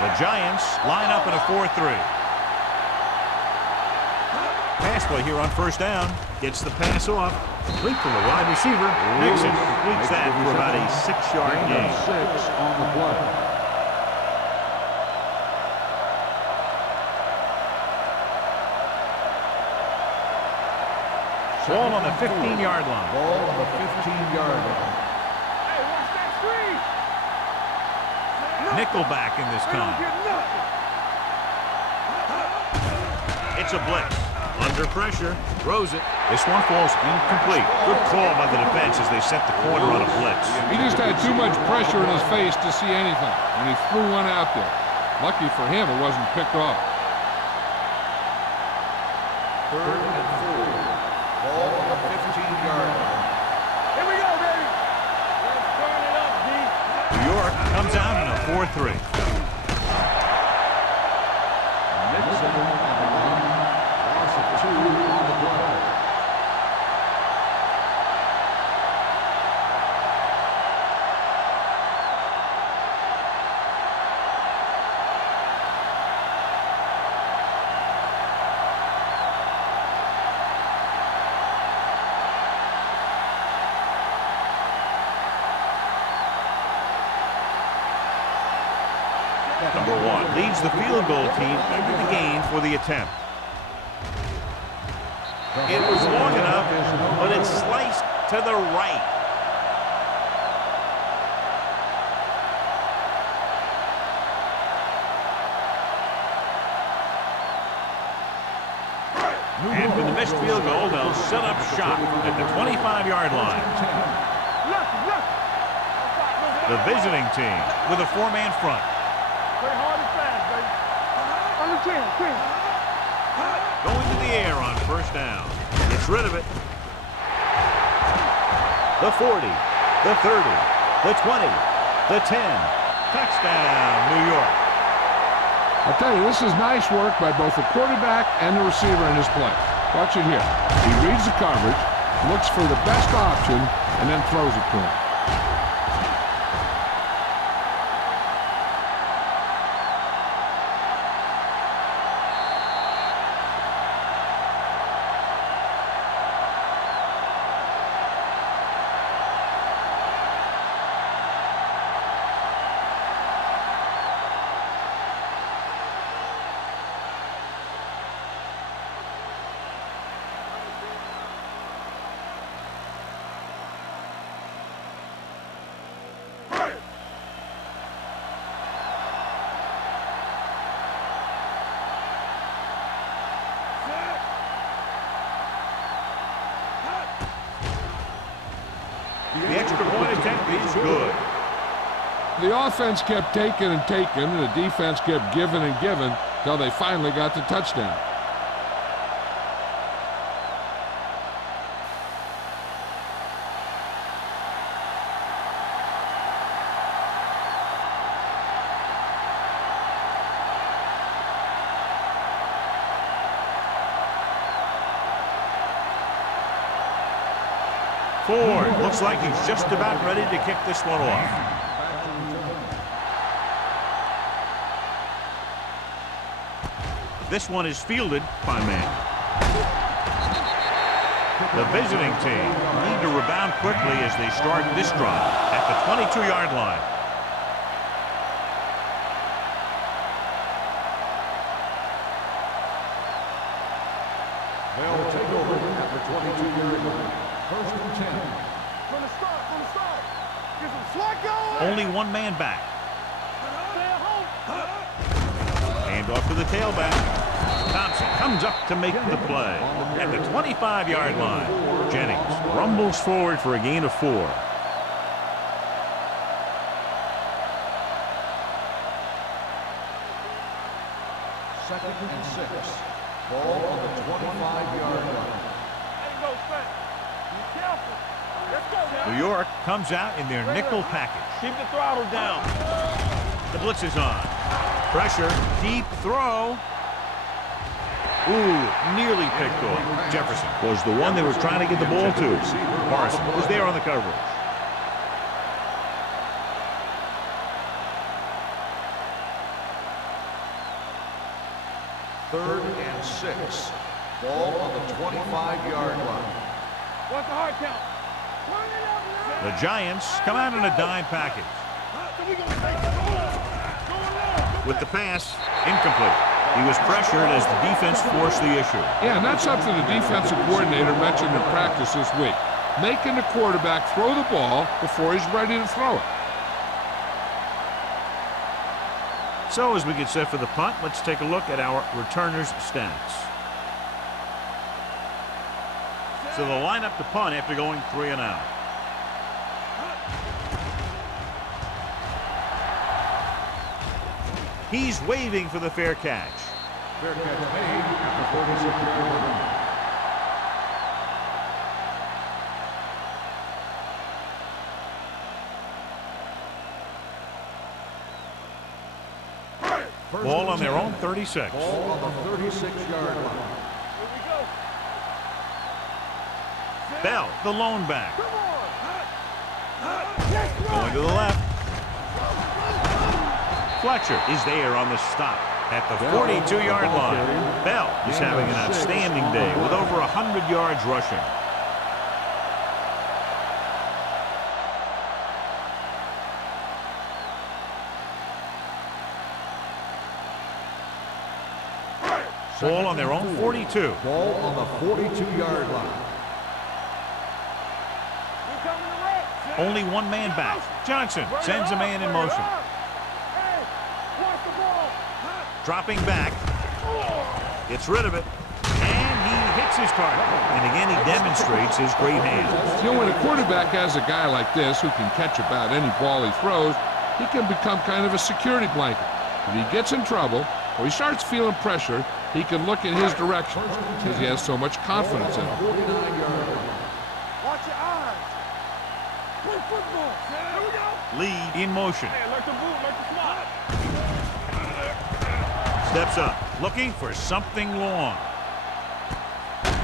The Giants line up in a 4-3. Pass play here on first down. Gets the pass off. Complete from the wide receiver. Nixon completes that for about a 6-yard gain. 6 on the play. Ball on the 15-yard line. Ball on the 15-yard line. Hey, watch that screen. Nickelback in this time. It's a blitz. Under pressure. Throws it. This one falls incomplete. Good call by the defense as they set the corner on a blitz. He just had too much pressure in his face to see anything, and he threw one out there. Lucky for him, it wasn't picked off. 3rd and 4. Ball on the 15-yard line. Here we go, baby. Let's turn it up, D. New York comes out in a 4-3. Number 1 leads the field goal team into the game for the attempt. It was long enough, but it sliced to the right. And with the missed field goal, they'll set up shop at the 25-yard line. The visiting team with a 4-man front. Play hard and fast, baby. Under 10. Going to the air on first down. Gets rid of it. The 40, the 30, the 20, the 10. Touchdown, New York. I'll tell you, this is nice work by both the quarterback and the receiver in this play. Watch it here. He reads the coverage, looks for the best option, and then throws it to him. The extra point attempt is good. The offense kept taking and taking, and the defense kept giving and giving until they finally got the touchdown. Ford looks like he's just about ready to kick this one off. This one is fielded by man. The visiting team need to rebound quickly as they start this drive at the 22-yard line. They'll take over at the 22-yard line. First and 10. From the start. Get some swat going. Only one man back. Stay at home. Hand off to the tailback. Thompson comes up to make the play at the 25-yard line. Jennings rumbles forward for a gain of 4. Second and 6. Ball on the 25-yard line. Ain't no thing. Be careful. Let's go now. New York comes out in their nickel package. Keep the throttle down. The blitz is on. Pressure, deep throw. Ooh, nearly picked off. Jefferson was the one they were trying to get the ball to. Morrison was there on the coverage. Third and 6. Ball on the 25-yard line. What's the hard count? Turn it up now. The Giants come out in a dime package. So we gonna take it. Go on. With the pass, incomplete. He was pressured as the defense forced the issue. Yeah, and that's something the defensive coordinator mentioned in practice this week. Making the quarterback throw the ball before he's ready to throw it. So as we get set for the punt, let's take a look at our returners' stats. So they'll line up to punt after going 3 and out. He's waving for the fair catch. Fair catch made at the 46-yard line. Ball on their own 36. Ball on the 36-yard line. Here we go. Bell, the lone back. Come on. Going to the left. Fletcher is there on the stop at the 42-yard line. Bell is having an outstanding day with over 100 yards rushing. Ball on their own 42. Ball on the 42-yard line. Only one man back. Johnson sends a man in motion. Dropping back. Gets rid of it. And he hits his target. And again, he demonstrates his great hands. You know, when a quarterback has a guy like this who can catch about any ball he throws, he can become kind of a security blanket. If he gets in trouble or he starts feeling pressure, he can look in his direction because he has so much confidence in him. Watch your eyes. Play football. Here we go. Lead in motion. Hey, like the boot, like the slot. Steps up, looking for something long.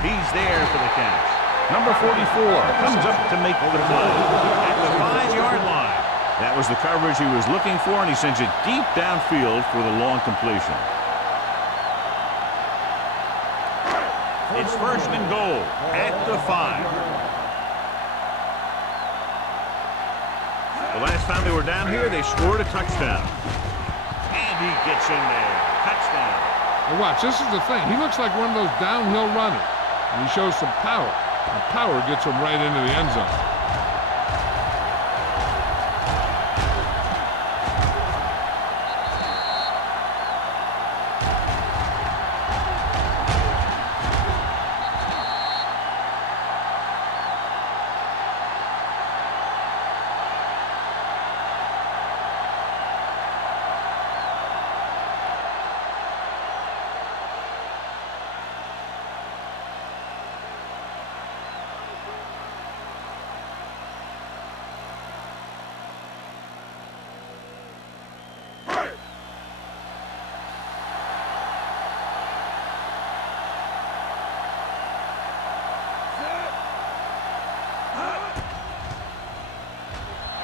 He's there for the catch. Number 44 comes up to make the play at the 5-yard line. That was the coverage he was looking for, and he sends it deep downfield for the long completion. It's first and goal at the 5. The last time they were down here, they scored a touchdown. And he gets in there. Touchdown. Now watch, this is the thing. He looks like one of those downhill runners, and he shows some power. And power gets him right into the end zone.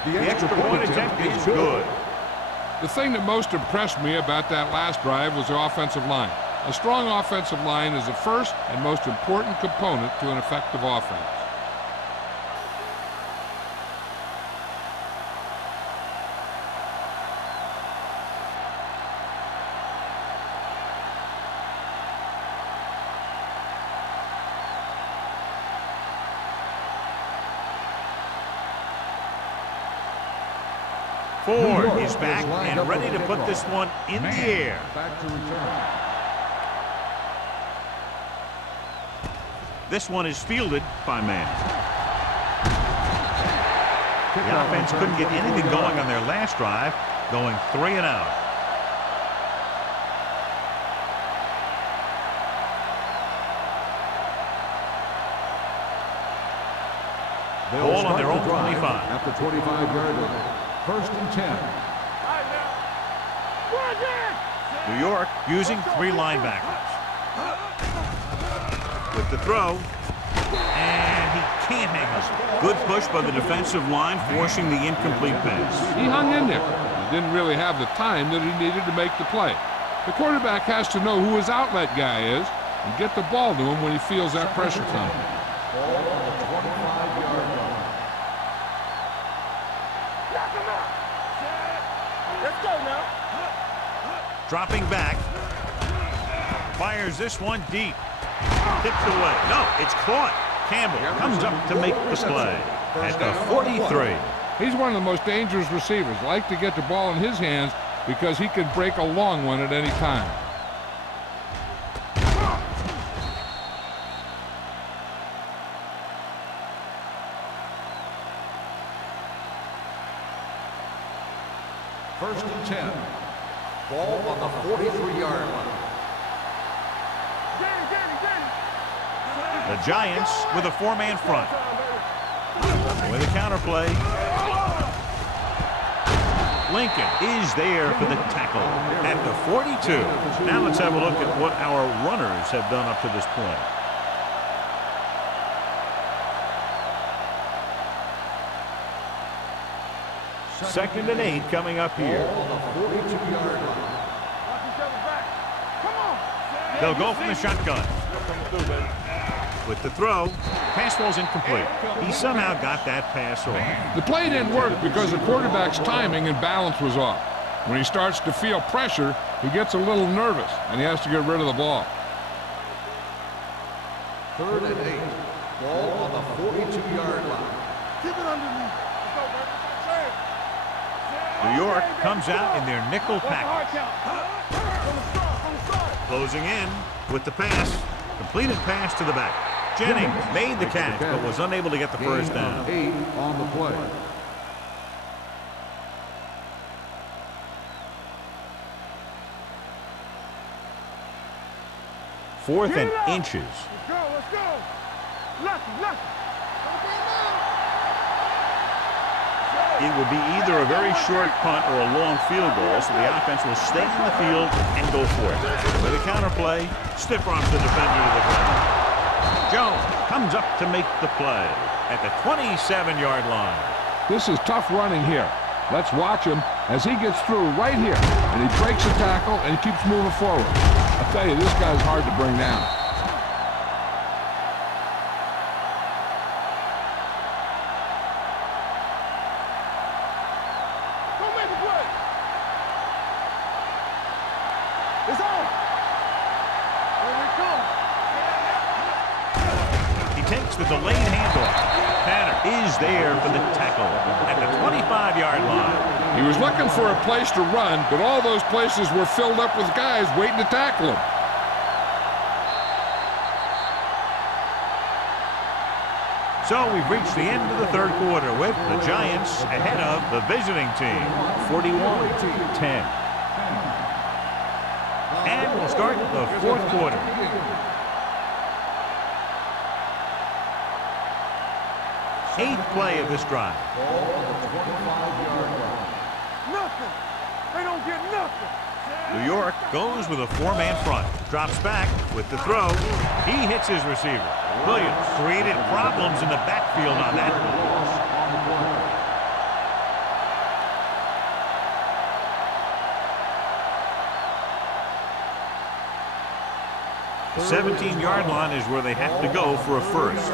The extra point attempt is good. The thing that most impressed me about that last drive was the offensive line. A strong offensive line is the first and most important component to an effective offense. Ford is back and ready to put this one in the air. Back to return. This one is fielded by man. The offense couldn't get anything going on their last drive, going 3 and out. Ball on their own 25. At the 25-yard line. First and 10. New York using 3 linebackers. With the throw. And he can't hang on. Good push by the defensive line, forcing the incomplete pass. He hung in there. He didn't really have the time that he needed to make the play. The quarterback has to know who his outlet guy is and get the ball to him when he feels that pressure coming. Ball on the 25-yard line. Let's go now. Dropping back. Fires this one deep. Tipped away. No, it's caught. Campbell comes up to make the play at the 43. He's one of the most dangerous receivers. Like to get the ball in his hands because he can break a long one at any time. First and 10. Ball on the 43-yard line. The Giants with a 4-man front. With a counterplay. Lincoln is there for the tackle at the 42. Now let's have a look at what our runners have done up to this point. Second and 8 coming up here. Ball on the 42-yard line. They'll go from the shotgun. With the throw, pass ball's incomplete. He somehow got that pass off. The play didn't work because the quarterback's timing and balance was off. When he starts to feel pressure, he gets a little nervous, and he has to get rid of the ball. 3rd and 8. Ball on the 42-yard line. Keep it underneath. Let's go, baby. New York comes out in their nickel package. Closing in with the pass. Completed pass to the back. Jennings made the catch, but was unable to get the first down. 8 on the play. Fourth and inches. Let's go, let's go. Left. It will be either a very short punt or a long field goal, so the offense will stay on the field and go for it. With a counterplay, stiff arms the defender to the ground. Jones comes up to make the play at the 27-yard line. This is tough running here. Let's watch him as he gets through right here. And he breaks a tackle and he keeps moving forward. I tell you, this guy's hard to bring down. Don't make the play. It's on. Here we come. He takes the delayed handoff. Tanner is there for the tackle at the 25-yard line. He was looking for a place to run, but all those places were filled up with guys waiting to tackle him. So we've reached the end of the third quarter with the Giants ahead of the visiting team, 41-10. And we'll start the fourth quarter. Eighth play of this drive. Nothing. They don't get nothing. New York goes with a four-man front. Drops back with the throw. He hits his receiver. Williams created problems in the backfield on that one. The 17-yard line is where they have to go for a first.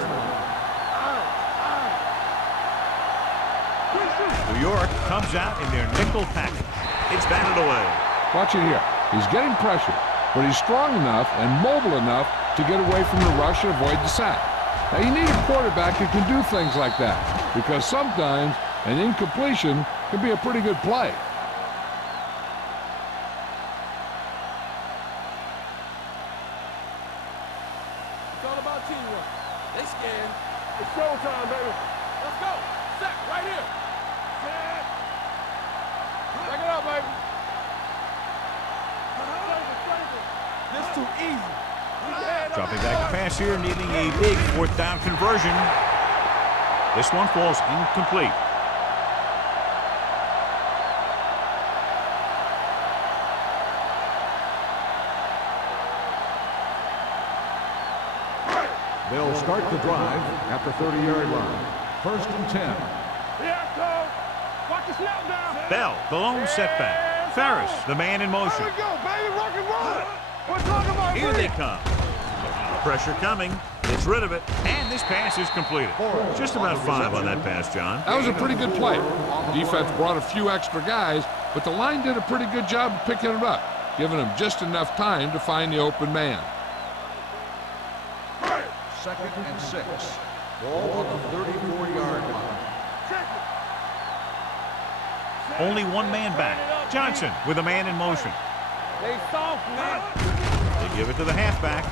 New York comes out in their nickel package. It's batted away. Watch it here. He's getting pressure, but he's strong enough and mobile enough to get away from the rush and avoid the sack. Now, you need a quarterback who can do things like that, because sometimes an incompletion can be a pretty good play. It's all about teamwork. They scared. It's showtime, baby. Let's go. Set right here. Set. Back it up, baby. This too easy. Dropping back to pass here, needing a big fourth down conversion. This one falls incomplete. They'll start the drive at the 30-yard line. 1st and 10. Yeah, go. Watch the snap down. Bell, the lone setback. Ferris, the man in motion. There we go, baby. Rock and roll. We're talking about Here they come. Pressure coming. Gets rid of it. And this pass is completed. Just about 5 on that pass, John. That was a pretty good play. Defense brought a few extra guys, but the line did a pretty good job of picking it up, giving them just enough time to find the open man. 2nd and 6. Ball on the 34-yard line. Only one man back. Johnson with a man in motion. They soft, man. They give it to the halfback.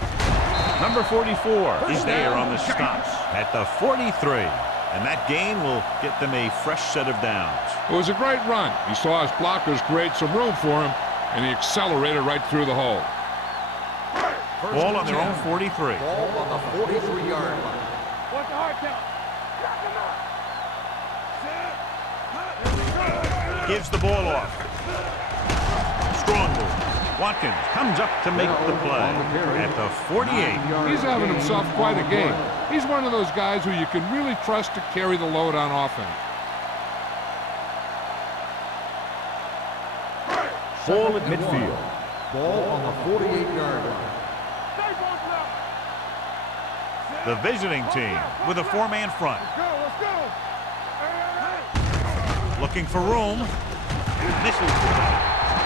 Number 44 is there on the stop at the 43. And that gain will get them a fresh set of downs. It was a great run. He saw his blockers create some room for him, and he accelerated right through the hole. Ball on their own 43. Ball on the 43-yard line. Watch the hard count. Gives the ball off. Strong move. Watkins comes up to make the play at the 48. He's having himself quite a game. He's one of those guys who you can really trust to carry the load on offense. Ball at midfield. Ball on the 48-yard line. The visiting team with a four-man front. Let's go. Looking for room. Misses.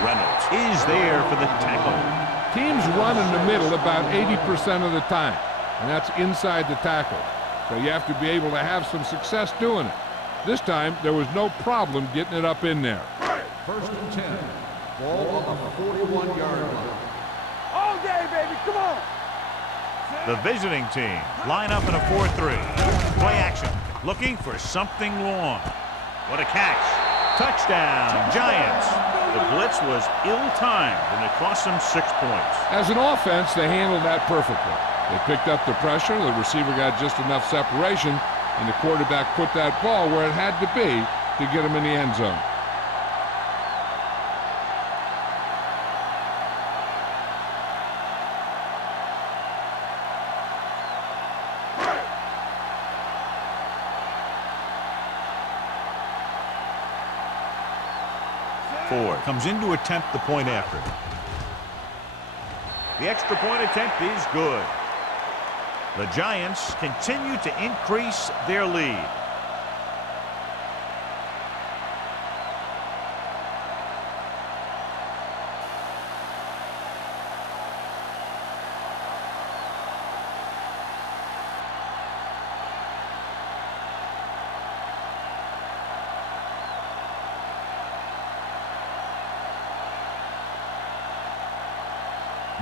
Reynolds is there for the tackle. Teams run in the middle about 80% of the time. and that's inside the tackle. So you have to be able to have some success doing it. This time, there was no problem getting it up in there. First and 10. Ball on the 41-yard line. All day, baby. Come on. The visiting team line up in a 4-3. Play action. Looking for something long. What a catch. Touchdown, Giants. The blitz was ill-timed, and it cost them 6 points. As an offense, they handled that perfectly. They picked up the pressure, the receiver got just enough separation, and the quarterback put that ball where it had to be to get him in the end zone. Ford comes in to attempt the point after. The extra point attempt is good. The Giants continue to increase their lead.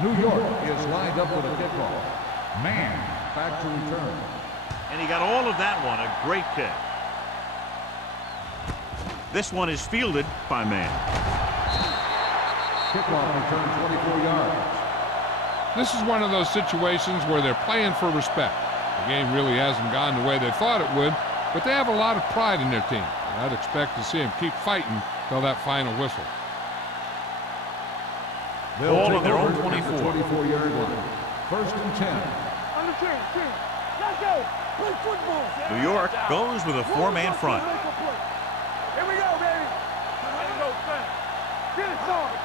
New York is lined up with a kickoff. Man, back to return. And he got all of that one, a great kick. This one is fielded by Man. Kickoff return 24 yards. This is one of those situations where they're playing for respect. The game really hasn't gone the way they thought it would, but they have a lot of pride in their team. And I'd expect to see them keep fighting till that final whistle. Ball on their own 24. 24-yard line. First and 10. On the team. Let's go. Play football. New York goes with a four-man front. Here we go, baby. There you go, son. Get it started.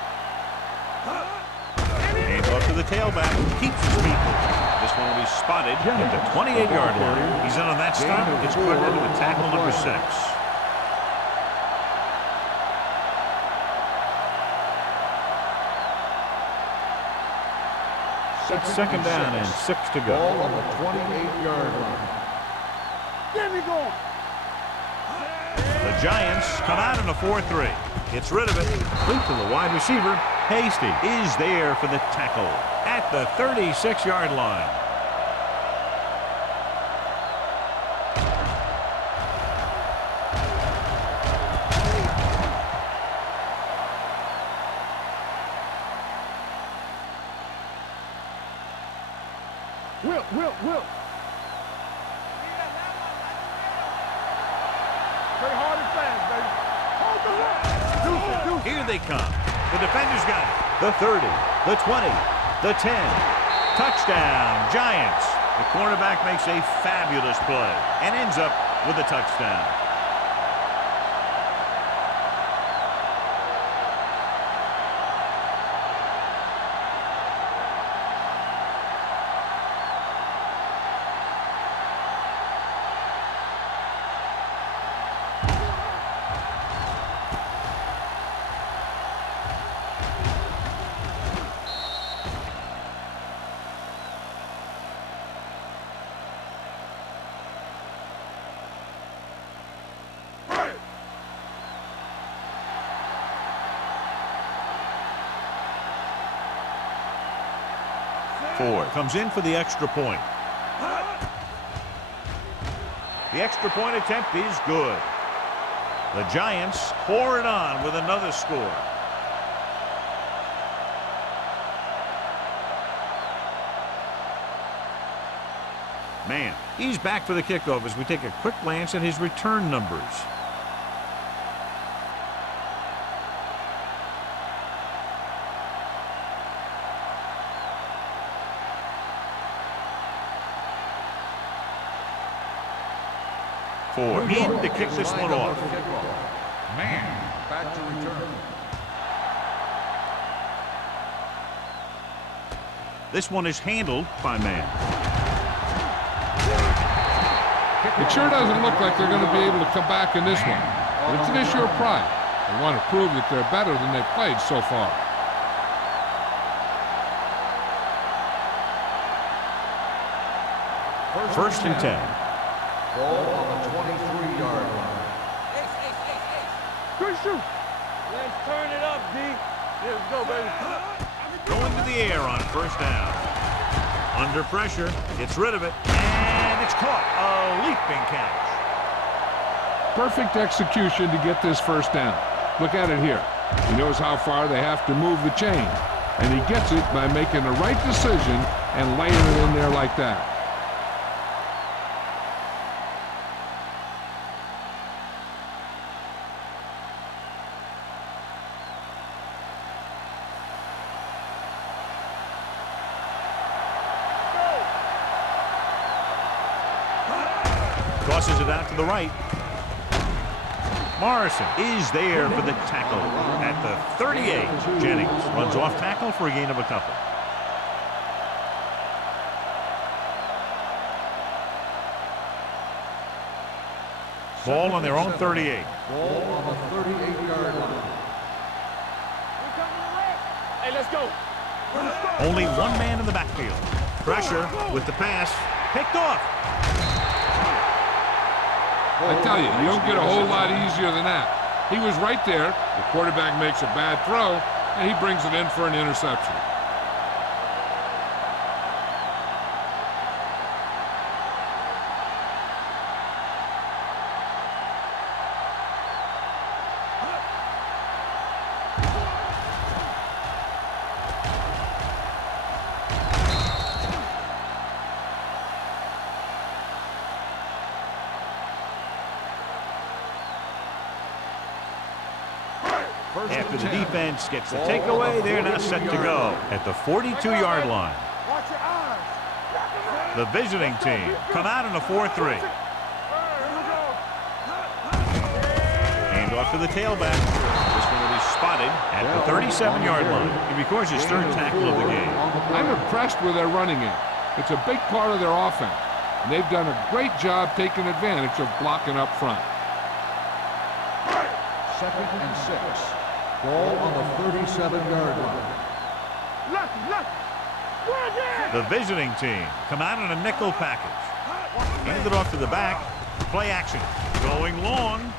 Hands off to the tailback. Keeps his feet moving. This one will be spotted at the 28-yard line. He's in on that stop. It's credited with tackle number 6. It's second down and 6 to go. Ball on the 28-yard line. Get me going. The Giants come out in a 4-3. Gets rid of it. Complete to the wide receiver. Hasty is there for the tackle at the 36-yard line. Will. Play hard and fast, baby. Hold the line. Here they come. The defenders got it. The 30, the 20, the 10. Touchdown, Giants. The cornerback makes a fabulous play and ends up with a touchdown. Ford comes in for the extra point. The extra point attempt is good. The Giants pour it on with another score. Man, he's back for the kickoff as we take a quick glance at his return numbers. Ford in to kick this one off. Man, back to return. This one is handled by Man. It sure doesn't look like they're going to be able to come back in this one. But it's an issue of pride. They want to prove that they're better than they've played so far. First and 10. Ball on the 23-yard line. Good shoot. Let's turn it up, D. Let's go, baby. Going to the air on first down. Under pressure, gets rid of it, and it's caught. A leaping catch. Perfect execution to get this first down. Look at it here. He knows how far they have to move the chain, and he gets it by making the right decision and laying it in there like that. Tosses it out to the right. Morrison is there for the tackle at the 38. Jennings runs off tackle for a gain of a couple. Ball on their own 38. Ball on the 38-yard line. Hey, let's go. Only one man in the backfield. Pressure with the pass. Picked off. I tell you, you don't get a whole lot easier than that. He was right there. The quarterback makes a bad throw, and he brings it in for an interception. After the defense gets the takeaway, they're now set to go at the 42-yard line. Watch your eyes. The visiting team come out in a 4-3. Hand off to the tailback. This one will be spotted at the 37-yard line. He records his third tackle of the game. I'm impressed with their running game. It's a big part of their offense, and they've done a great job taking advantage of blocking up front. 2nd and 6. Ball on the 37-yard line. The visiting team come out in a nickel package. Hand it off to the back. Play action. Going long.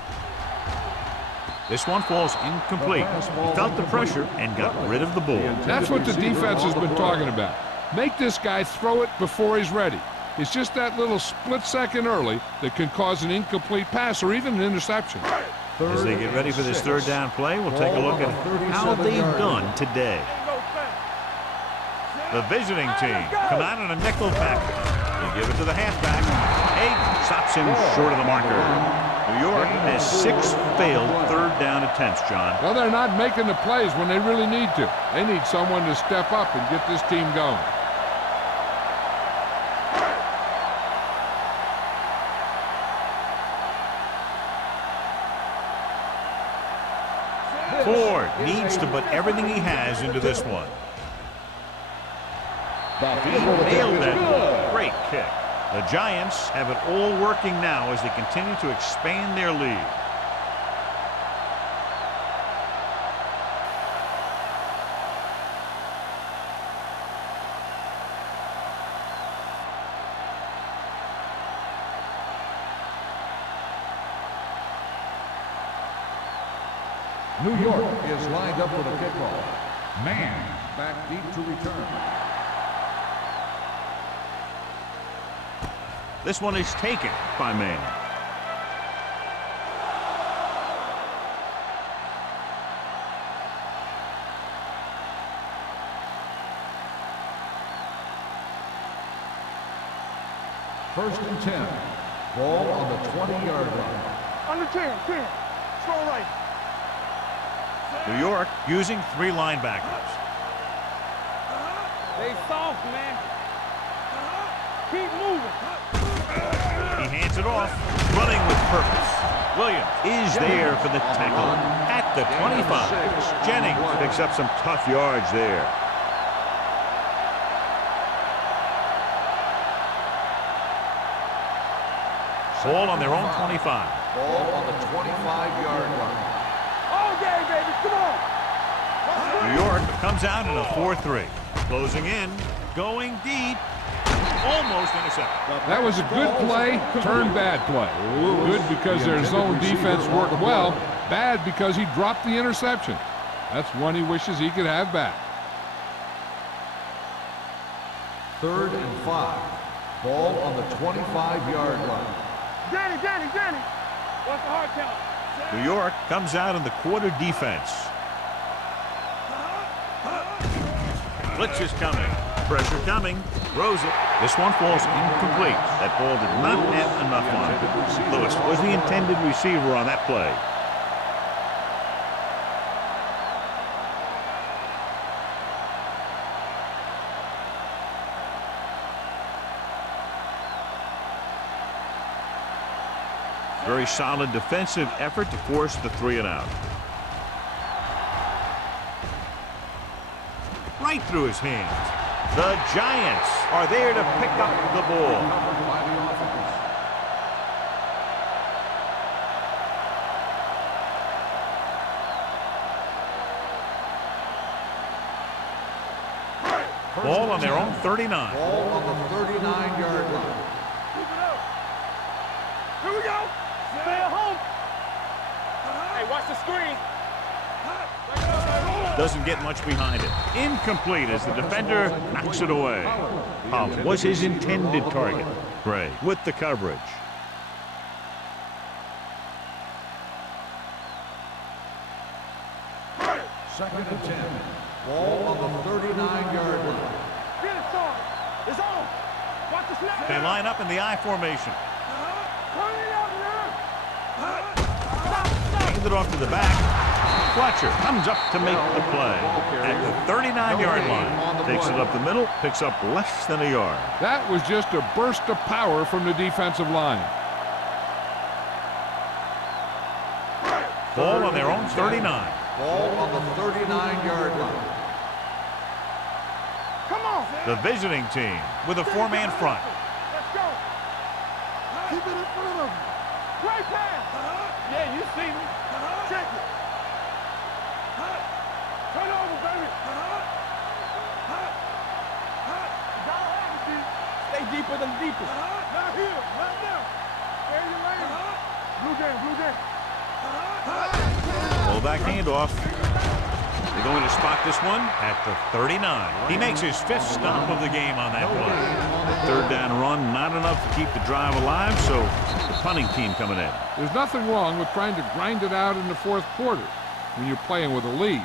This one falls incomplete. He felt the pressure and got rid of the ball. That's what the defense has been talking about. Make this guy throw it before he's ready. It's just that little split second early that can cause an incomplete pass or even an interception. As they get ready for this third down play, we'll take a look at how they've done today. The visiting team come out in a nickel package. They give it to the halfback. 8 stops him short of the marker. New York has 6 failed third down attempts, John. Well, they're not making the plays when they really need to. They need someone to step up and get this team going. Ford needs to put everything he has into this one. He nailed that ball. Great kick. The Giants have it all working now as they continue to expand their lead. New York is lined up with a kickoff. Man back deep to return. This one is taken by Mann. First and 10. Ball on the 20-yard line. Under 10. Strong right. New York using 3 linebackers. They soft, man. Keep moving. He hands it off, running with purpose. Williams is there for the tackle at the 25. Jennings picks up some tough yards there. Ball on their own 25. Ball on the 25-yard line. All day, baby. Come on. New York comes out in a 4-3. Closing in, going deep. Almost intercepted. That was a good play, turned bad play. Good because their zone defense worked well. Bad because he dropped the interception. That's one he wishes he could have back. 3rd and 5. Ball on the 25-yard line. Danny. What's the hard count? New York comes out in the quarter defense. Blitz is coming. Pressure coming. Throws it. This one falls incomplete. That ball did not have enough on it. Lewis was the intended receiver on that play. Very solid defensive effort to force the 3 and out. Right through his hands. The Giants are there to pick up the ball. Ball on their own 39. Ball on the 39-yard line. Keep it up. Here we go. Stay at home. Hey, watch the screen. Doesn't get much behind it. Incomplete as the defender knocks it away. Holland was his intended target. Gray with the coverage. Second and 10. Ball on the 39-yard line. Get it started. It's on. Watch the snap. They line up in the I formation. Turn it out now. Hand it off to the back. Fletcher comes up to make the play at the 39-yard line. Takes it up the middle, picks up less than a yard. That was just a burst of power from the defensive line. Ball on their own 39. Ball on the 39-yard line. Come on. The visiting team with a 4-man front. Let's go. Keep it in front of him. Great pass. Yeah, you see me. Check it. Turn over, baby. Stay deeper than deepest. Not here. Not now. Stay in your lane. Blue game. Pull back handoff. They're going to spot this one at the 39. He makes his 5th stop of the game on that play. The 3rd down run, not enough to keep the drive alive, so the punting team coming in. There's nothing wrong with trying to grind it out in the 4th quarter when you're playing with a lead.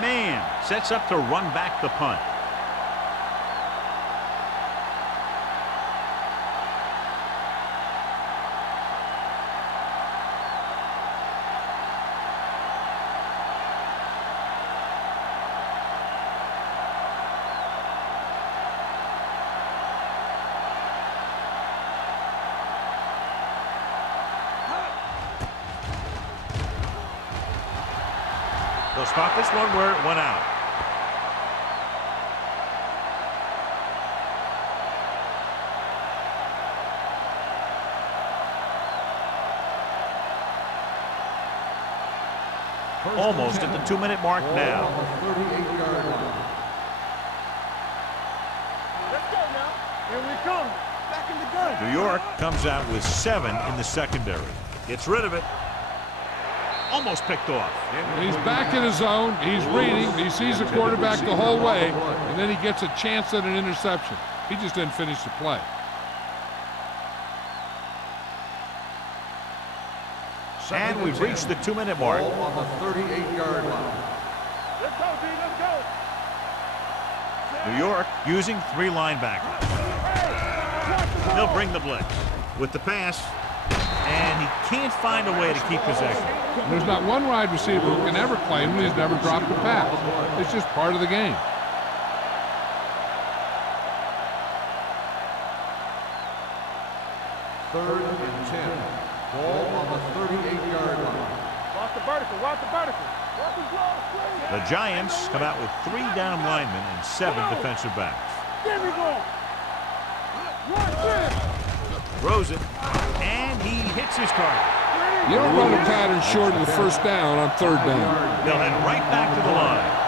Man sets up to run back the punt. They'll spot this one where it went out. Almost at the 2-minute mark now. On the 38-yard line. Let's go now. Here we come. Back in the gun. New York comes out with 7 in the secondary. Gets rid of it. Almost picked off. He's back in his zone. He's reading. He sees the quarterback the whole way, and then he gets a chance at an interception. He just didn't finish the play. And we've reached the 2-minute mark. Ball on the 38-yard line. Let's go, D. Let's go. New York using 3 linebackers. They'll bring the blitz with the pass, and he can't find a way to keep possession. There's not one wide receiver who can ever claim that he's never dropped a pass. It's just part of the game. Third and 10. Ball on the 38-yard line. Watch the vertical. Watch the vertical. Watch the blow. The Giants come out with 3 down linemen and 7 defensive backs. There we go. Watch this. Throws it, and he hits his target. You don't run a pattern short of the first down on third down. They'll head right back to the line.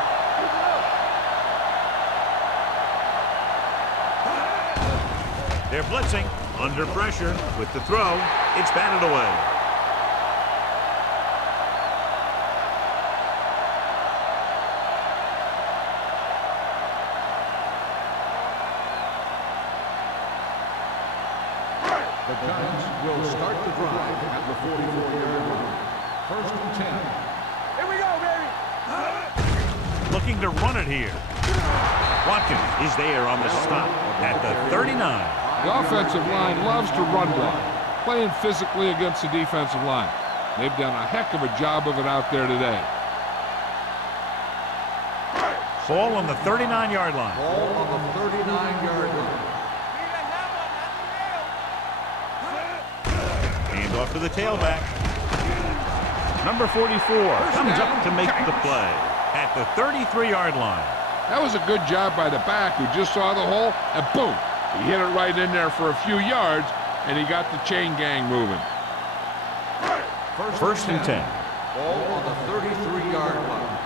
They're blitzing, under pressure, with the throw. It's batted away. The Giants will start the drive at the 44-yard line. 1st and 10. Here we go, baby. Looking to run it here. Watkins is there on the stop at the 39. The offensive line loves to run block, playing physically against the defensive line. They've done a heck of a job of it out there today. Ball on the 39-yard line. Ball on the 39-yard line. Hand off to the tailback. Number 44 comes up to make the play at the 33-yard line. That was a good job by the back who just saw the hole, and boom, he hit it right in there for a few yards, and he got the chain gang moving. 1st and 10. Ball on the 33-yard line.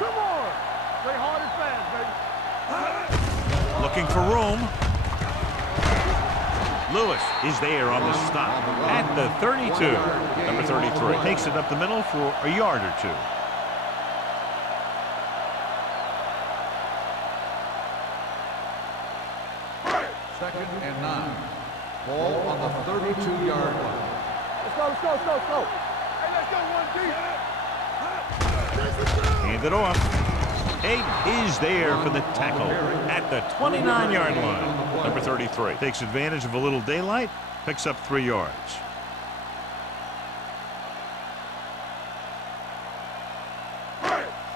Come on. Play hard and fast, baby. Looking for room. Lewis is there on the stop at the 32. Number 33 takes it up the middle for a yard or two. Second and 9. Ball on the 32-yard line. Let's go, let's go, let's go, let's go. Hey, let's go, 1-2. Hand it off. 8 is there for the tackle at the 29-yard line. Number 33 takes advantage of a little daylight, picks up 3 yards.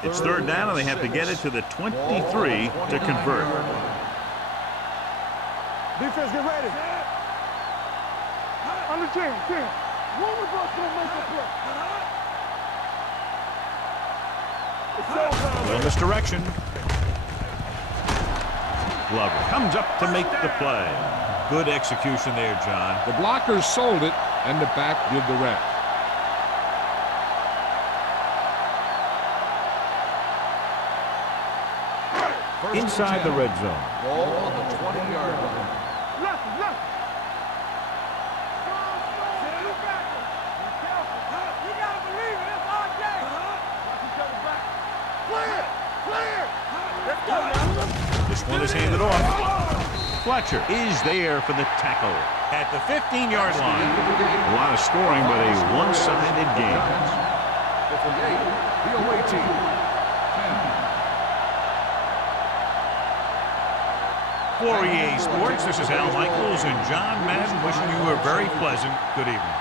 It's third down, and they have to get it to the 23 to convert. Defense, get ready. On the team. One of us gonna make a play. It's showtime, Well, misdirection. Glover comes up to make the play. Good execution there, John. The blockers sold it, and the back did the rest. Inside the red zone. Ball on the 20-yard line. Left. You got it. Be careful. You gotta believe it. It's our game. Watch each other back. Clear. Let's go, man. This one is handed off. Fletcher is there for the tackle at the 15-yard line. A lot of scoring, but a one-sided game. 58, the away team. 10. For EA Sports, this is Al Michaels and John Madden wishing you a very pleasant good evening.